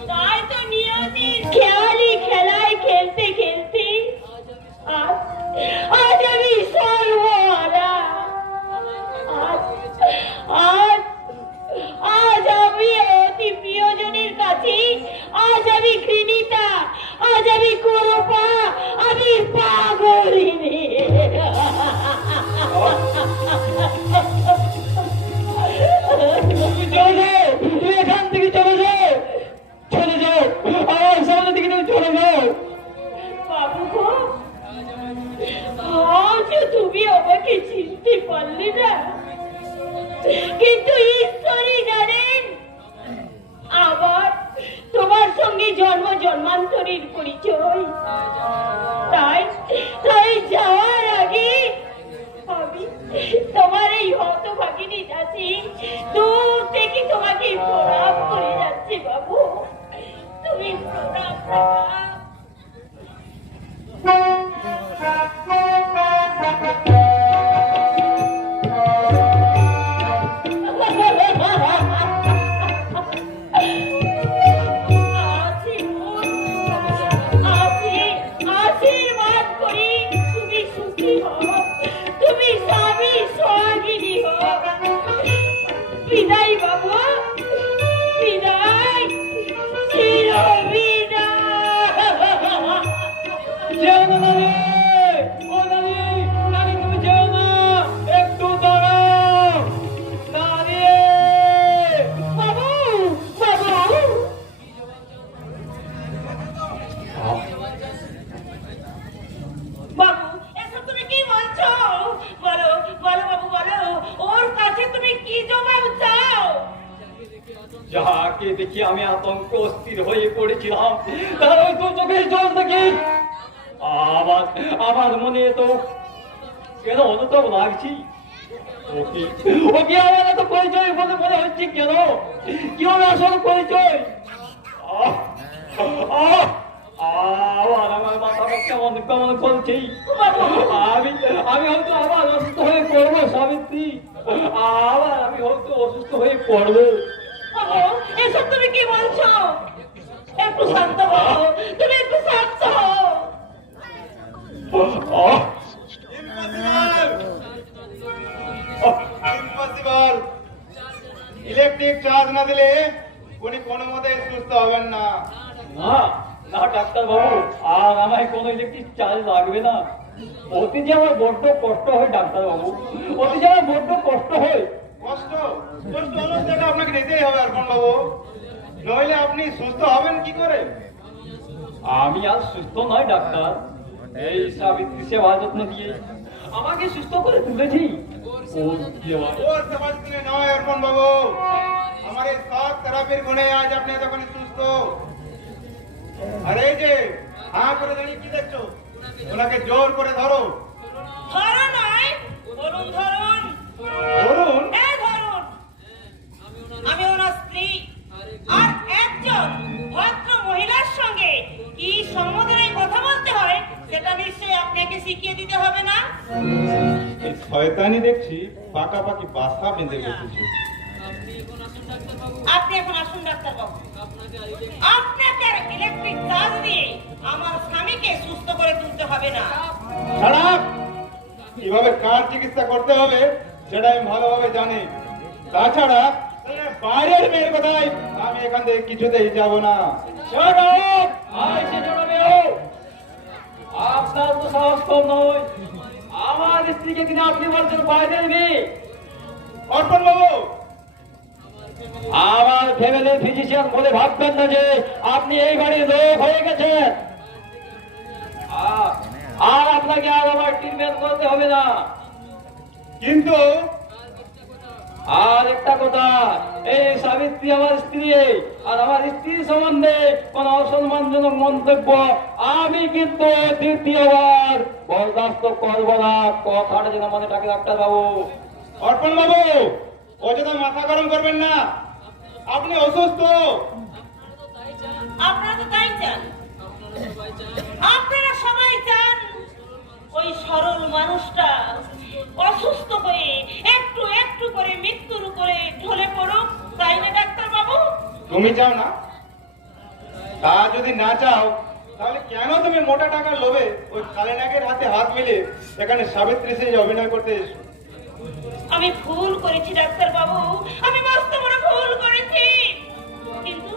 তাই তো নিয়তির খেয়ালি খেলায় খেলতে খেলতে আজ আমি সর্বহারা। আজ আমি অতি প্রিয়জনের কাছে, আজ আমি ঘৃণিতা, আজ আমি কুরূপা, আমি পাগলিনী। তুমি এখান থেকে চলে যাও। আমার সামনে থেকে তুমি চলে যাও। বাবু গো, আজ তুমি আমাকে চিনতে পারলে না, কিন্তু ঈশ্বরই জানেন আবার তোমার সঙ্গে জন্মান্তরের পরিচয়। তাই যাওয়ার আগে আমি তোমার এই হতভাগিনী যাচ্ছি, দূর থেকে তোমাকে প্রণাম করে যাচ্ছি বাবু। প্রণাম প্রণাম। আশীর্বাদ করি তুমি সুখী হও, তুমি স্বামী সোহাগিনী হও। বিদায় বাবু, বিদায়, চির বিদায়। যেও না নানি, ও নানি, নানি তুমি যেও না, একটু দাঁড়াও, নানি। বাবু, বাবু, বাবু, এসব তুমি কি বলছো? বলো, বলো বাবু, বলো, ওর কাছে তুমি কি জবাব চাও? যাকে দেখি আমি আতঙ্ক অস্থির হয়ে পড়েছিলাম, তার ওই দু চোখের জল দেখি আমার আমার মনে তো কেন অনুতাপ লাগছি। ওকে আমার এত পরিচয় বলে মনে হচ্ছে কেন? কি হবে আসল পরিচয়? আহ, আহ, আবার আমার মাথাটা কেমন কেমন করছে। আমি আমি হয়তো আবার অসুস্থ হয়ে পড়বো সাবিত্রী, আবার আমি হয়তো অসুস্থ হয়ে পড়বো। বাবু, এসব তুমি কি বলছো? একটু শান্ত হও, তুমি একটু শান্ত হও। ইম্পসিবল। ইলেকট্রিক চার্জ না দিলে উনি কোনো মতে সুস্থ হবেন না। না না ডাক্তার বাবু, আর আমায় কোনো ইলেকট্রিক চার্জ লাগবে না। অতি যে আমার বড্ড কষ্ট হয় ডাক্তার বাবু, অতি যে আমার বড্ড কষ্ট হয়। কষ্ট কষ্ট অনুযায়ী আপনাকে নিতেই হবে অর্পণ বাবু, নইলে আপনি সুস্থ হবেন কি করে? আমি আর সুস্থ নয় ডাক্তার, এই সাবিত্রী সেবা যত্ন দিয়ে আমাকে সুস্থ করে তুলেছি। ওর দেওয়া- ওর সেবা যত্নে নয় অর্পণ বাবু, আমার এই শখ থেরাপির গুণে আজ আপনি এতখানি সুস্থ। আর এই যে হাঁ করে দাঁড়িয়ে কি দেখছো, ওনাকে জোর করে ধরো। ধরো নয়, ধরুন ধরুন, ধরুন। এই ধরুন। আমি ওনার স্ত্রী, আর একজন ভদ্র মহিলার সঙ্গে কি সম্বোধনে কথা বলতে হয় সেটা নিশ্চয়ই আপনাকে শিখিয়ে দিতে হবে না? এই শয়তানি দেখছি পাকাপাকি বাসা বেঁধে বসেছে। আপনি এখন আসুন ডাক্তার বাবু, আপনাকে আর ইলেকট্রিক চার্জ দিয়ে আমার স্বামীকে সুস্থ করে তুলতে হবে না। ছাড়া কিভাবে কার চিকিৎসা করতে হবে সেটা আমি ভালোভাবে জানি। তাছাড়া বাইরের মেয়ের কথাই আমি এখান থেকে কিছুতেই যাব না। Shut up! আয় সে জড়াবে ও। আপনার তো সাহস কম নয়, আমার স্ত্রীকে কিনা আপনি বলছেন বাইরের মেয়ে। অর্পণ বাবু, আমার ফ্যামিলি ফিজিশিয়ান বলে ভাববেন না যে আপনি এই বাড়ির লোক হয়ে গেছেন। আর আপনাকে আর আমার ট্রিটমেন্ট করতে হবে না। কিন্তু আর একটা কথা, এই সাবিত্রী আমার স্ত্রী, আর আমার স্ত্রী সম্বন্ধে কোন অসম্মানজনক মন্তব্য আমি কিন্তু দ্বিতীয়বার বরদাস্ত করব না। কথাটা যেন মনে থাকে ডাক্তার বাবু। অর্পণ বাবু, অযথা মাথা গরম করবেন না, আপনি অসুস্থ। আপনারা তো তাই চান, আপনারা সবাই চান ওই সরল মানুষটা অসুস্থ হয়ে একটু একটু করে মৃত্যুর উপরে ঢলে পড়ুক, তাই না ডাক্তার বাবু? তুমি চাও না? তা যদি না চাও তাহলে কেন তুমি মোটা টাকার লোভে ওই কালেনাগের হাতে হাত মিলে এখানে সাবিত্রী সেই অভিনয় করতে এসো? আমি ভুল করেছি ডাক্তার বাবু, আমি মস্ত বড় ভুল করেছি। কিন্তু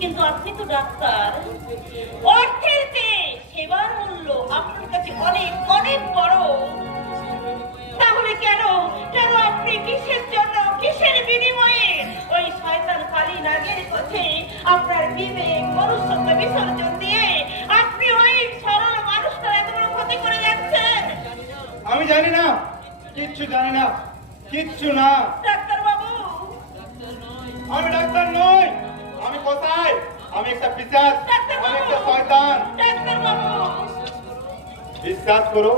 কিন্তু আপনি তো ডাক্তার, অর্থের চেয়ে সেবার মূল্য আপনার কাছে অনেক অনেক বড়। তাহলে কেন কেন আপনি কিসের জন্য, কিসের বিনিময়ে ওই শয়তান কালী নাগের কাছে আপনার বিবেক মনুষ্যত্ব বিসর্জন দিয়ে আপনি ওই সরল মানুষটার এত বড় ক্ষতি করে যাচ্ছেন? আমি জানি না, কিচ্ছু জানি না, কিচ্ছু না। ডাক্তার বাবু, আমি ডাক্তার নই, আমি কোথায়? আমি একটা পিশাচ, আমি একটা শয়তান। ডাক্তার বাবু, বিশ্বাস করো,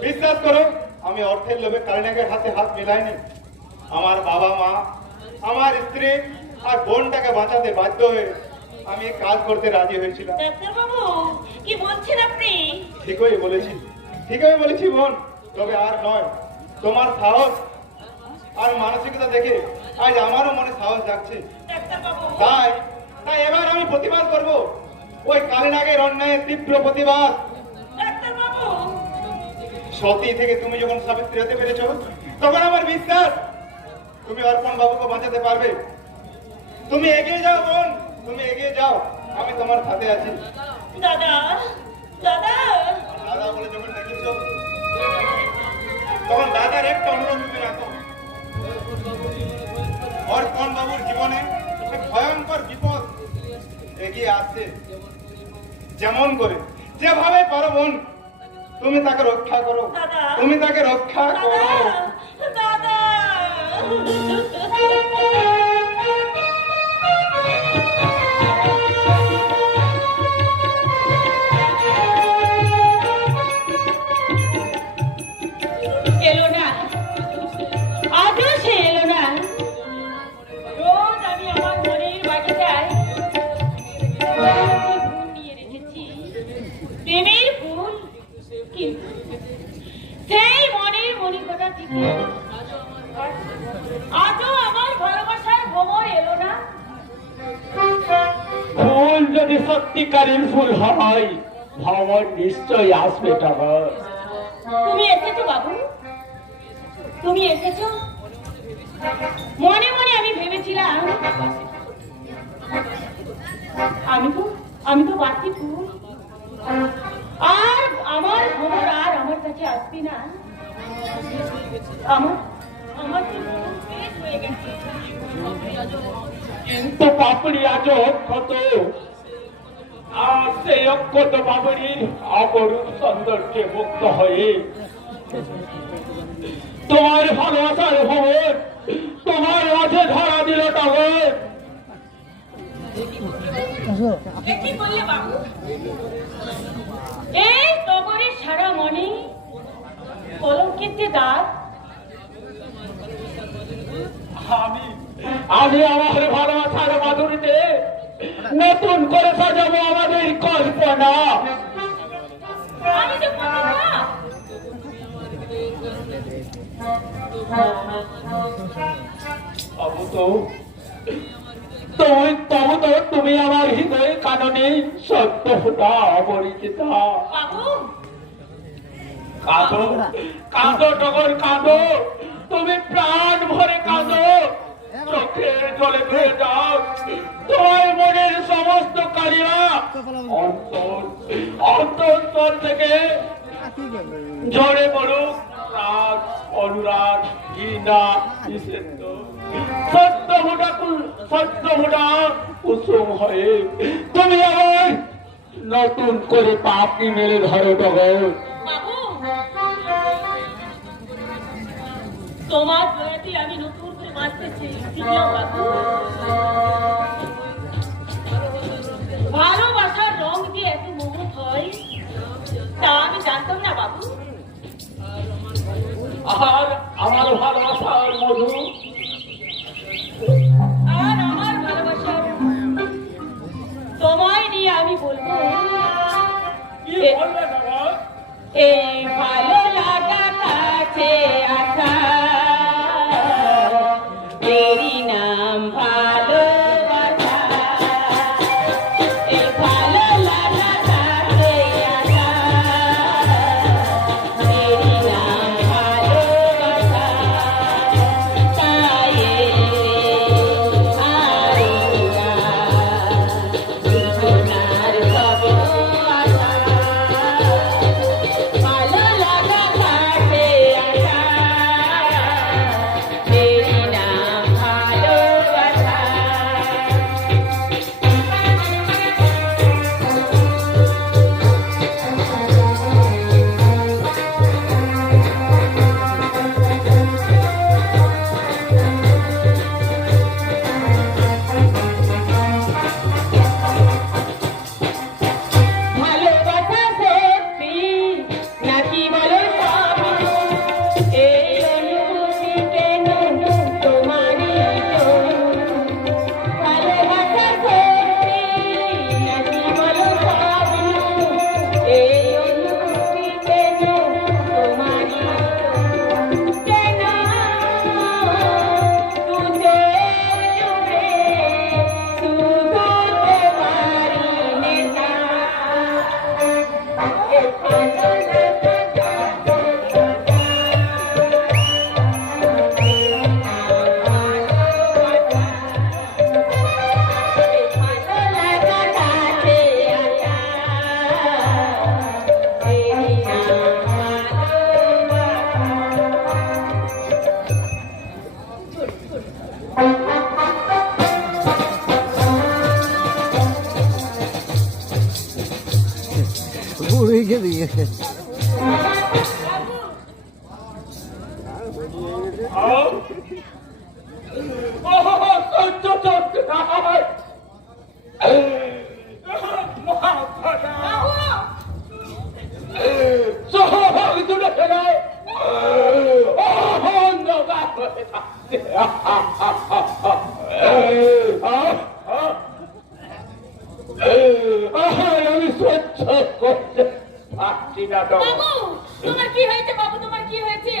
বিশ্বাস করো, আমি অর্থের লোভে কালিনাগের হাতে হাত মিলাইনি। আমার বাবা মা, আমার স্ত্রী আর বোনটাকে বাঁচাতে বাধ্য হয়ে আমি এই কাজ করতে রাজি হয়েছিলাম। ডাক্তারবাবু কি বলছেন আপনি? ঠিকই বলেছি বোন, তবে আর নয়। তোমার সাহস আর মানসিকতা দেখে আজ আমারও মনে সাহস জাগছে। ডাক্তারবাবু তাই এবার আমি প্রতিবাদ করব, ওই কালীনাগের অন্যায়ের তীব্র প্রতিবাদ। ডাক্তারবাবু সতী থেকে তুমি যখন সাবিত্রী হতে পেরেছ, তখন আমার বিশ্বাস তুমি অর্পণ বাবুকে বাঁচাতে পারবে। তুমি এগিয়ে যাও বোন, তুমি এগিয়ে যাও, আমি তোমার সাথে আছি। দাদা দাদা দাদা বলে যখন ডেকেছ, তখন দাদার একটা অনুরোধ তুমি রাখো। অর্পণ বাবুর জীবনে এক ভয়ঙ্কর বিপদ এগিয়ে আসছে। যেমন করে যেভাবে পারো বোন, তুমি তাকে রক্ষা করো, দাদা। তুমি তাকে রক্ষা করো। দাদা এলো না, আজও সে এলো না। রোজ আমি আমার মনের বাগিচায় ফুল নিয়ে রেখেছি, প্রেমের ফুল, কিন্তু সেই মনের মণিকোঠা থেকে আজও আমার ভালোবাসার ভ্রমর এলো না। ফুল যদি সত্যিকারের ফুল হয়, ভ্রমণ নিশ্চয়ই আসবে টগর। তুমি এসেছো বাবু, তুমি এসেছো। মনে মনে আমি ভেবেছিলাম আমি তো বাড়তি ফুল, আর আমার খবর আর আমার কাছে আসবি না। আমার তো মন শেষ হয়ে গেছে। কিন্তু পাপড়ি আজ অক্ষত, আর সেই অক্ষত পাপড়ির অপরূপ সৌন্দর্যে মুক্ত হয়ে তোমার ভালোবাসার ভবন তোমার মাঝে ধরা দিল টগর। এ কি বললে বাবু? এই টগরের সারা মনে কলঙ্কের যে দাগ, আমি আমার ভালোবাসার মাধুরীতে নতুন করে সাজাবো আমাদের কল্পনা। আমি যে প্রতিভা। তুমি আমার হৃদয়ে কাননে সত্য ফোটা অপরিচিতা। বাবু কাঁদো কাঁদো টগর কাঁদো, তুমি প্রাণ ভরে কাঁদো, চোখের জলে ধুয়ে যাও তোমার মনের সমস্ত কালিয়া। অন্তর থেকে ঝরে পড়ুক রাগ, অনুরাগ, ঘৃণা, নিষেধ, সত্য ফোটা কুসুম হয়ে তুমি আবার নতুন করে পাপড়ি মেলে ধরো টগর। বাবু তোমার দয়াতে আমি নতুন করে বাঁচতেছি। বাবু ভালোবাসার রং যে এত মোহক হয় তা আমি জানতাম না বাবু। আর আমার ভালোবাসার মধু, আর আমার ভালোবাসার তোমায় নিয়ে আমি বলবো, কি বলবে টগর? এই ভালো লাগা কাছে আসা, তেরি নাম ভালোবাসা। এই ভালো লাগা কাছে আসা, তেরি নাম ভালোবাসা। তাই দুজনার সব আশা, ভালো লাগা কাছে আসা, তেরি নাম ভালোবাসা। দিকে দিয়ে সহ্য করতে নাই। সহভাগ দূরে ফেলে অন্ধকার হয়ে থাকছে। আমি সহ্য করতে পারছি না। বাবু তোমার কি হয়েছে? বাবু তোমার কি হয়েছে?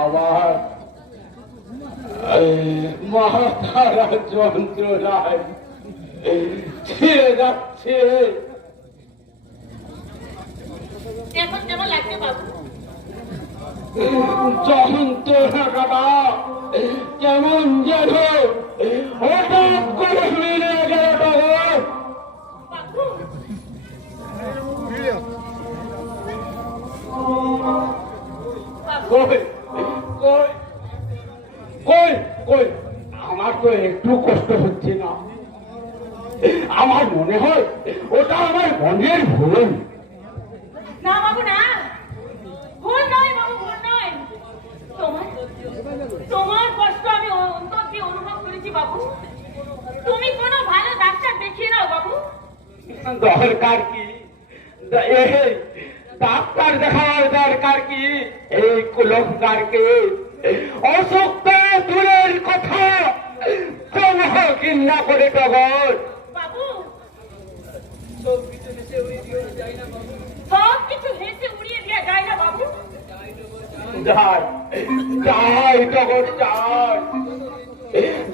আমার মাথারা যন্ত্রণায় ছিঁড়ে যাচ্ছে। এখন কেমন লাগছে বাবু? যন্ত্রণাটা কেমন যেন হঠাৎ করে মিলে গেল। বাবু কই কই কই কই আমার তো একটু কষ্ট হচ্ছে না। আমার মনে হয় ওটা আমার মনের ভুল। না বাবু না, ভুল নয় বাবু, ভুল নয়। তোমার তোমার কষ্ট আমি অন্তর দিয়ে অনুভব করেছি বাবু। তুমি কোনো ভালো ডাক্তার দেখিয়ে নাও বাবু। দরকার কি এই ডাক্তার দেখার দরকার কি? এই কুলঙ্কারকে অসুস্থ দূরের কথা তোমার ঘৃণা করে টগর। বাবু সব কিছু হেসে উড়িয়ে দিয়ে যায় না বাবু। যাই যাই টগর যাই।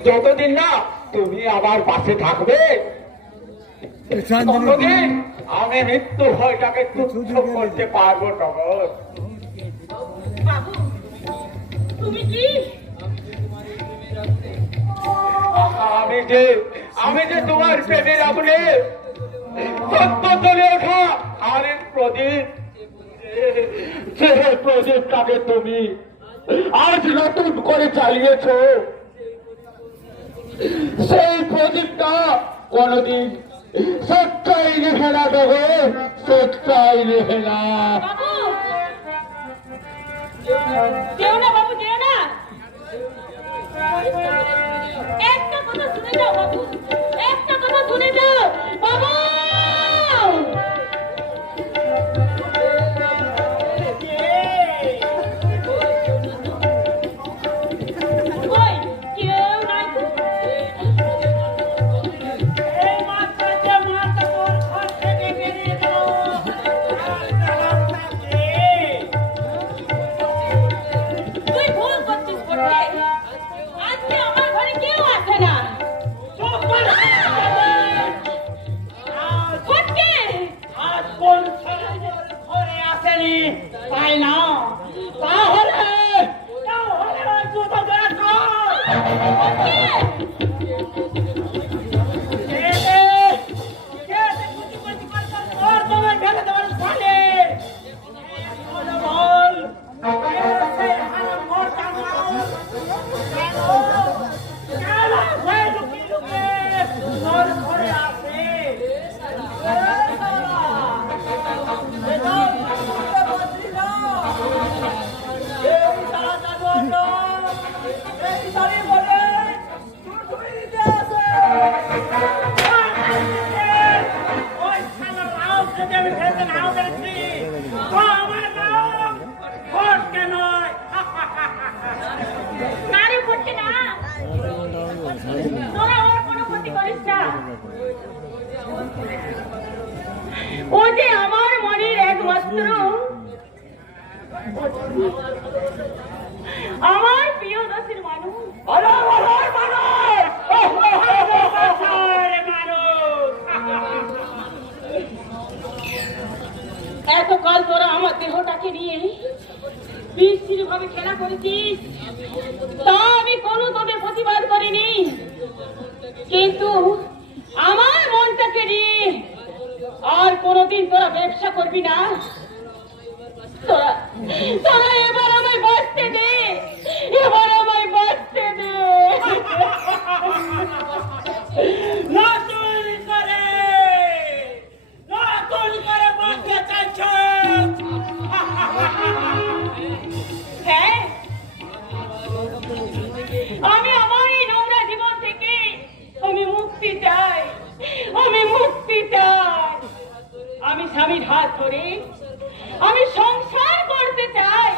যতদিন না তুমি আমার পাশে থাকবে ততদিন আমি মৃত্যু ভয়টাকে তুচ্ছ করতে পারবো টগর। বাবু তুমি কি? আমি যে তোমার প্রেমের আগুনে সত্য চলে ওঠা আর এক প্রদীপ, যে প্রদীপটাকে তুমি আজ নতুন করে চালিয়েছ, সেই প্রদীপটা কোনদিন সত্যই রেখে না দেবে, সত্যই রেখে না। বাবু যেও না বাবু, যেও না। একটা কথা শুনে যাও বাবু, একটা কথা শুনে যাও বাবু। কই কেউ নাই তো? এই মাত্রাতে মাত্র তোর ঘর থেকে বেরিয়ে গেল। তুই ভুল করছিস বটে। আজকে আমার ঘরে কেউ আসে না। চুপ কর। ফটকে আজ কোন ছেলে ঘরে আসেনি তাই না? তাহলে ওই জুতো বের কর। ফটকে নারে ফটকে না, তোরা ওর কোনো ক্ষতি করিস না। ও যে আমার মনের একমাত্র, আমার প্রিয় দোষের মানুষ। এতকাল তোরা আমার দেহটাকে নিয়ে বিশ্রী ভাবে খেলা করেছিস, তা আমি কোনো তোদের প্রতিবাদ করিনি। কিন্তু আমার মনটাকে নিয়ে আর কোনোদিন তোরা ব্যবসা করবি না। তোরা তোরা এবার আমায় বাঁচতে দে, এবার আমায় বাঁচতে দে। নতুন করে করে আমি সংসার করতে চাই।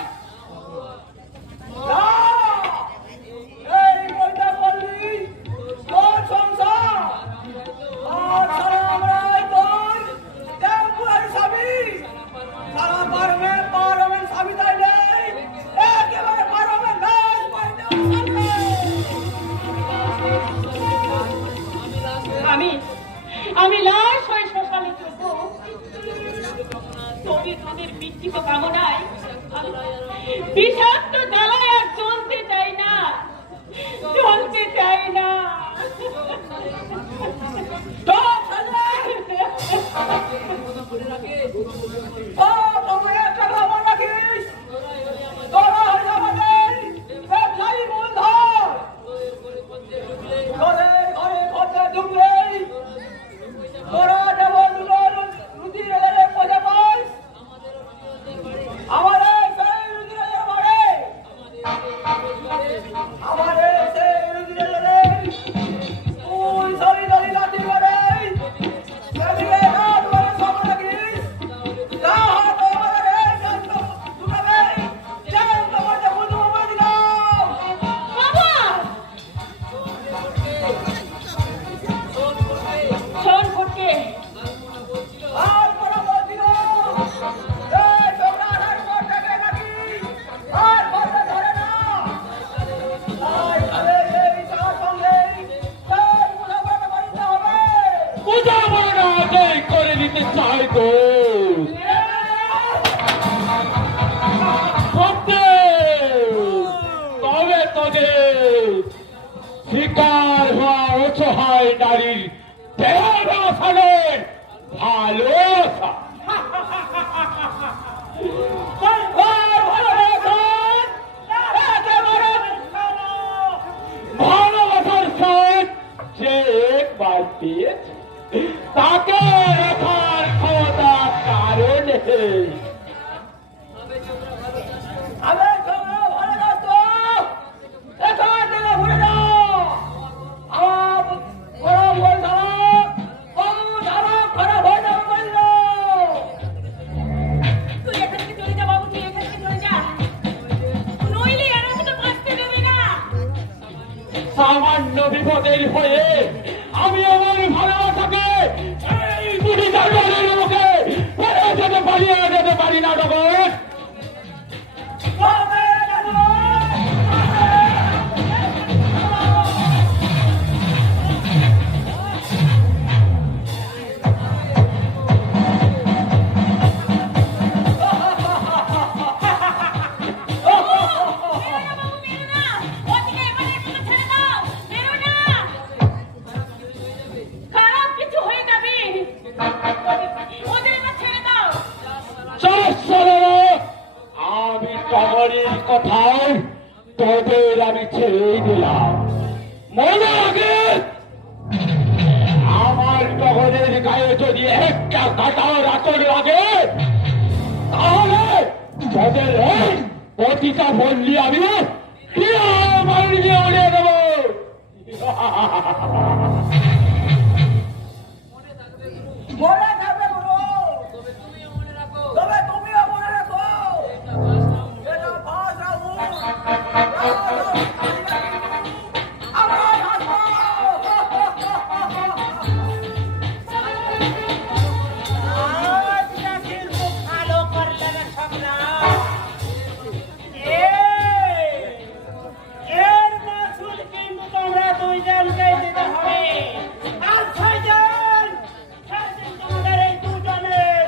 না, এই বইটা বললি তোর সংসার, আর সারা আমরাই তোর টেম্পোরারি স্বামী। সারা পারমেন্ট স্বামী তাই নেই, একেবারে পারমেন্ট লাশ বাড়িতে আসবে। আমি লাশ হয়ে শ্মশানে চলব। তোদের মৃত্যু কামনায় আমি বিষাক্ত জ্বালায় আর জ্বলতে চাই না। Stop, ছেলে! ও, তুমি একটা খবর রাখিস, তোরা হয়ে আমাদের ব্যবসায়ী মূলধন। ঘরে ঘরে খরচা ঢুকলেই তোরা যেমন রুটি রেলে পয়সা পাস, আমাদের সেই রুটি রেলে বাড়ে, আমাদের সেই রুটি রেলে তুই সরি দলি লাঠি করে সেদিকে রাত করে সব রাখিস। যা হয়তো আমাদের এই জান্ত ঢুকাবে, জান্ত মধ্যে বুঝবো বলে দিলাম। বাবা শোন ফটকে, আর বড় বলছিল এই ছোকরা আঠার পর থেকে নাকি আর বলতে ধরে না। তাই তাহলে এই চার সঙ্গে তার মুসাফাটা বাড়িতে হবে। পূজা বড় আদায় করে দিতে চাই তো তবে তোদের শিকার হওয়া অসহায় নারীর দেহ ব্যবসানের ভালোবাসা ভালোবাসার সাথে যে একবার পেয়েছে তাকে রাখার ক্ষমতা কারণ নেই। আমি তোমরা ভালো রাখতো, এখান থেকে ঘুরে যাও। আমার গরম বল খারাপ হয়ে যাবে বললো। তুই এখান থেকে চলে যা বাবু, তুই এখান থেকে চলে যা, নইলে এরা তোকে বাঁচতে দেবে না। সামান্য বিপদের হয়ে আমি আমার ভালোবাসাকে এই বুড়ি দাঁড়িয়ে মুখে পালিয়ে যেতে পারি না ডগর। তবে জানো, খারাপ কিছু হয়ে যাবে, ওদের না ছেড়ে দাও। আমি টগরের কথায় তোদের আমি ছেড়েই দিলাম। মনে রাখে আমার টগরের গায়ে যদি একটা কাটার আতর লাগে তাহলে তোদের এই অতিটা বললি আমি মারি দিয়ে উড়িয়ে দেবো। মনে থাকবে গুরু, তবে তুমিও মনে রাখো এটা ফাঁস রাখো, আমরা থাকবো। আজটা কিন্তু ভালো করলে না ছোকরা। এর মাসুল কিন্তু তোমরা দুইজনকে দিতে হবে। আর ছয়জন তোমাদের এই দুজনের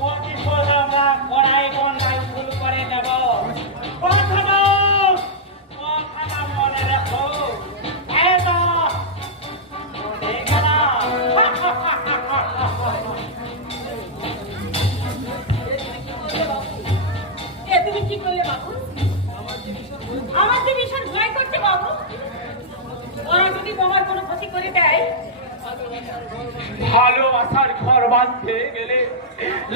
প্রতিশোধ আমরা কড়াই গন্ডায় ভুল করে দেব। কথাটা মনে রাখো। এবার মনে গেলাম। এ তুমি কি করলে বাবু? আমার যে ভীষণ ভয় করছে বাবু, ওরা যদি তোমার কোনো ক্ষতি করে দেয়। ভালোবাসার ঘর বাঁধতে গেলে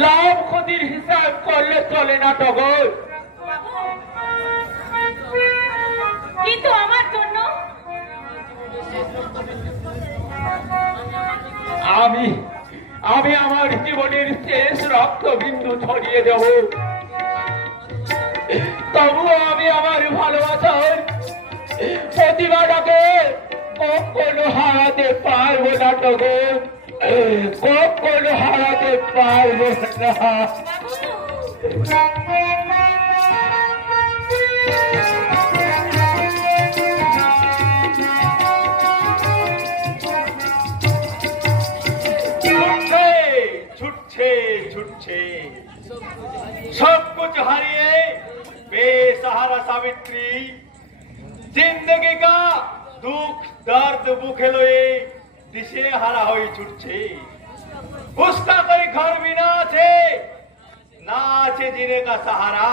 লাভ ক্ষতির হিসাব করলে চলে না টগর। কিন্তু আমার জন্য আমি আমার জীবনের শেষ রক্তবিন্দু ছড়িয়ে দেব, তবুও আমি আমার ভালোবাসার প্রতিভাটাকে কখনো হারাতে পারবো না তবু, কখনো হারাতে পারবো না। छुट्टे छुट्टे सब कुछ हारिए बेसहारा सावित्री जिंदगी का दुख दर्द बुखे लोए दिशे हारा हुई छुट्टे उसका कोई घर भी ना आछे जीने का सहारा,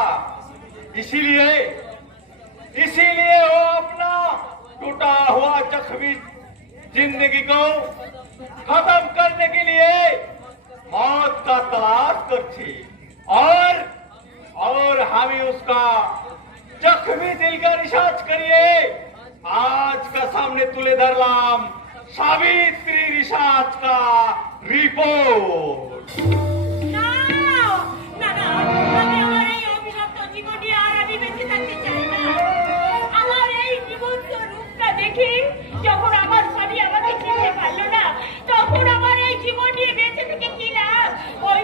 इसीलिए वो अपना टूटा हुआ जख्मी जिंदगी को खत्म करने के लिए मौत का तलाश करती और हम उसका जख्मी दिल का रिसर्च करिए आज का सामने तुले धरलाम सावित्री रिसर्च का रिपोर्ट। না না না, আমি আমার এই অভিশপ্ত জীবনে আর আমি বেঁচে থাকতে চাই না। আমার এই জীবন্ত রূপটা দেখে যখন আমার স্বামী আমাকে চিনতে পারলো না, তখন আমার এই জীবন নিয়ে বেঁচে থেকে কি লাভ? ওই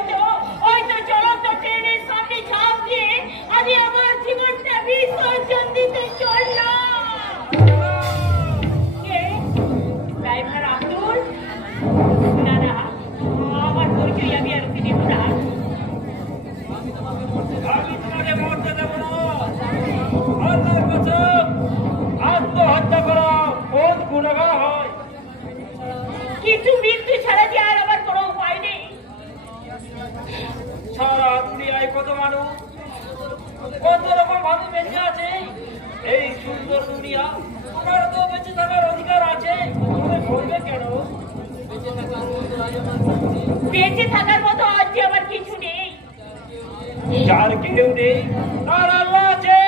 তো চলন্ত ট্রেনের সামনে ঝাঁপ দিয়ে আমি আমার জীবনটা বিসর্জন দিতে চললাম। কে? ড্রাইভার আব্দুল? না না, আমার পরিচয় আমি আর ওকে দেব না। আমি তোমাকে মরতে দেব না। আল্লাহর কসম, আত্মহত্যা করা কোন গুনাহ হয়? কিন্তু মৃত্যু ছাড়া যে আর আমার কোনো উপায় নেই। সারা দুনিয়ায় কত মানুষ কত রকম ভাবে বেঁচে আছে এই সুন্দর দুনিয়া, তোমার তো বেঁচে থাকার অধিকার আছে, তুমি বলবে কেন? বেঁচে থাকার মতো আজ যে আমার কিছু নেই। যার কেউ নেই তার আল্লাহ আছে।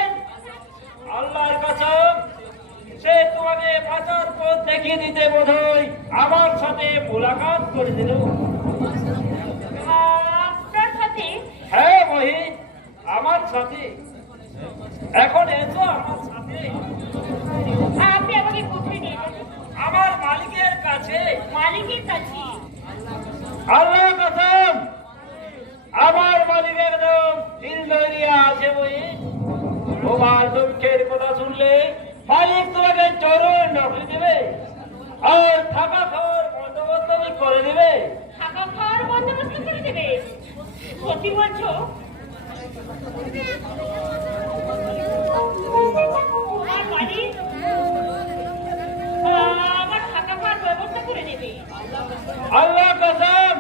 আল্লাহর কসম, সে তোমাকে বাঁচার পথ দেখিয়ে দিতে বোধহয় আমার সাথে মোলাকাত করে দিল। আপনার সাথে? হ্যাঁ মহিন, আমার সাথে। এখন এসো আমার সাথে। আপনি আমাকে কোথায় নিয়ে যাবেন? আমার মালিকের কাছে। মালিকের কাছে? আল্লাহর কসম, আমার মালিক একদম দিল দরিয়া আছে মহিন। তোমার দুঃখের কথা শুনলে মালিক তোমাকে চরণ নকরি দেবে আর থাকা খাওয়ার বন্দোবস্ত করে দেবে। থাকা খাওয়ার বন্দোবস্ত করে দেবে? সত্যি বলছো? আর মালিক আমার থাকা খাওয়ার ব্যবস্থা করে দেবে? আল্লাহ কসম,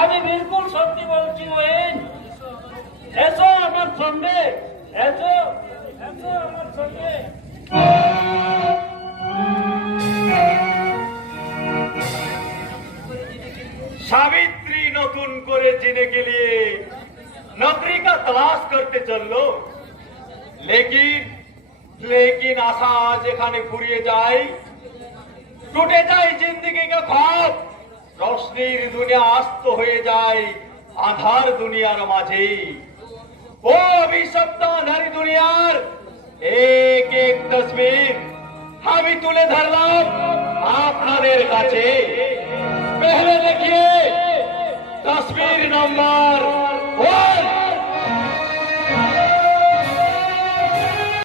আমি বিলকুল সত্যি বলছি মহিন। এসো আমার সঙ্গে, এসো এসো আমার সঙ্গে। सावित्री नतून करे जीने के लिए नौकरी का तलाश करते चल लो, लेकिन आशा जेखाने फुरिए जाए टूटे जाए जिंदगी का ख्वाब, रोशनीर दुनिया अस्त हो जाए आधार दुनियार माझे ओ अभिशप्त अंधारी दुनियार एक एक तस्वीर আমি তুলে ধরলাম আপনাদের কাছে। पहले देखिए तस्वीर नंबर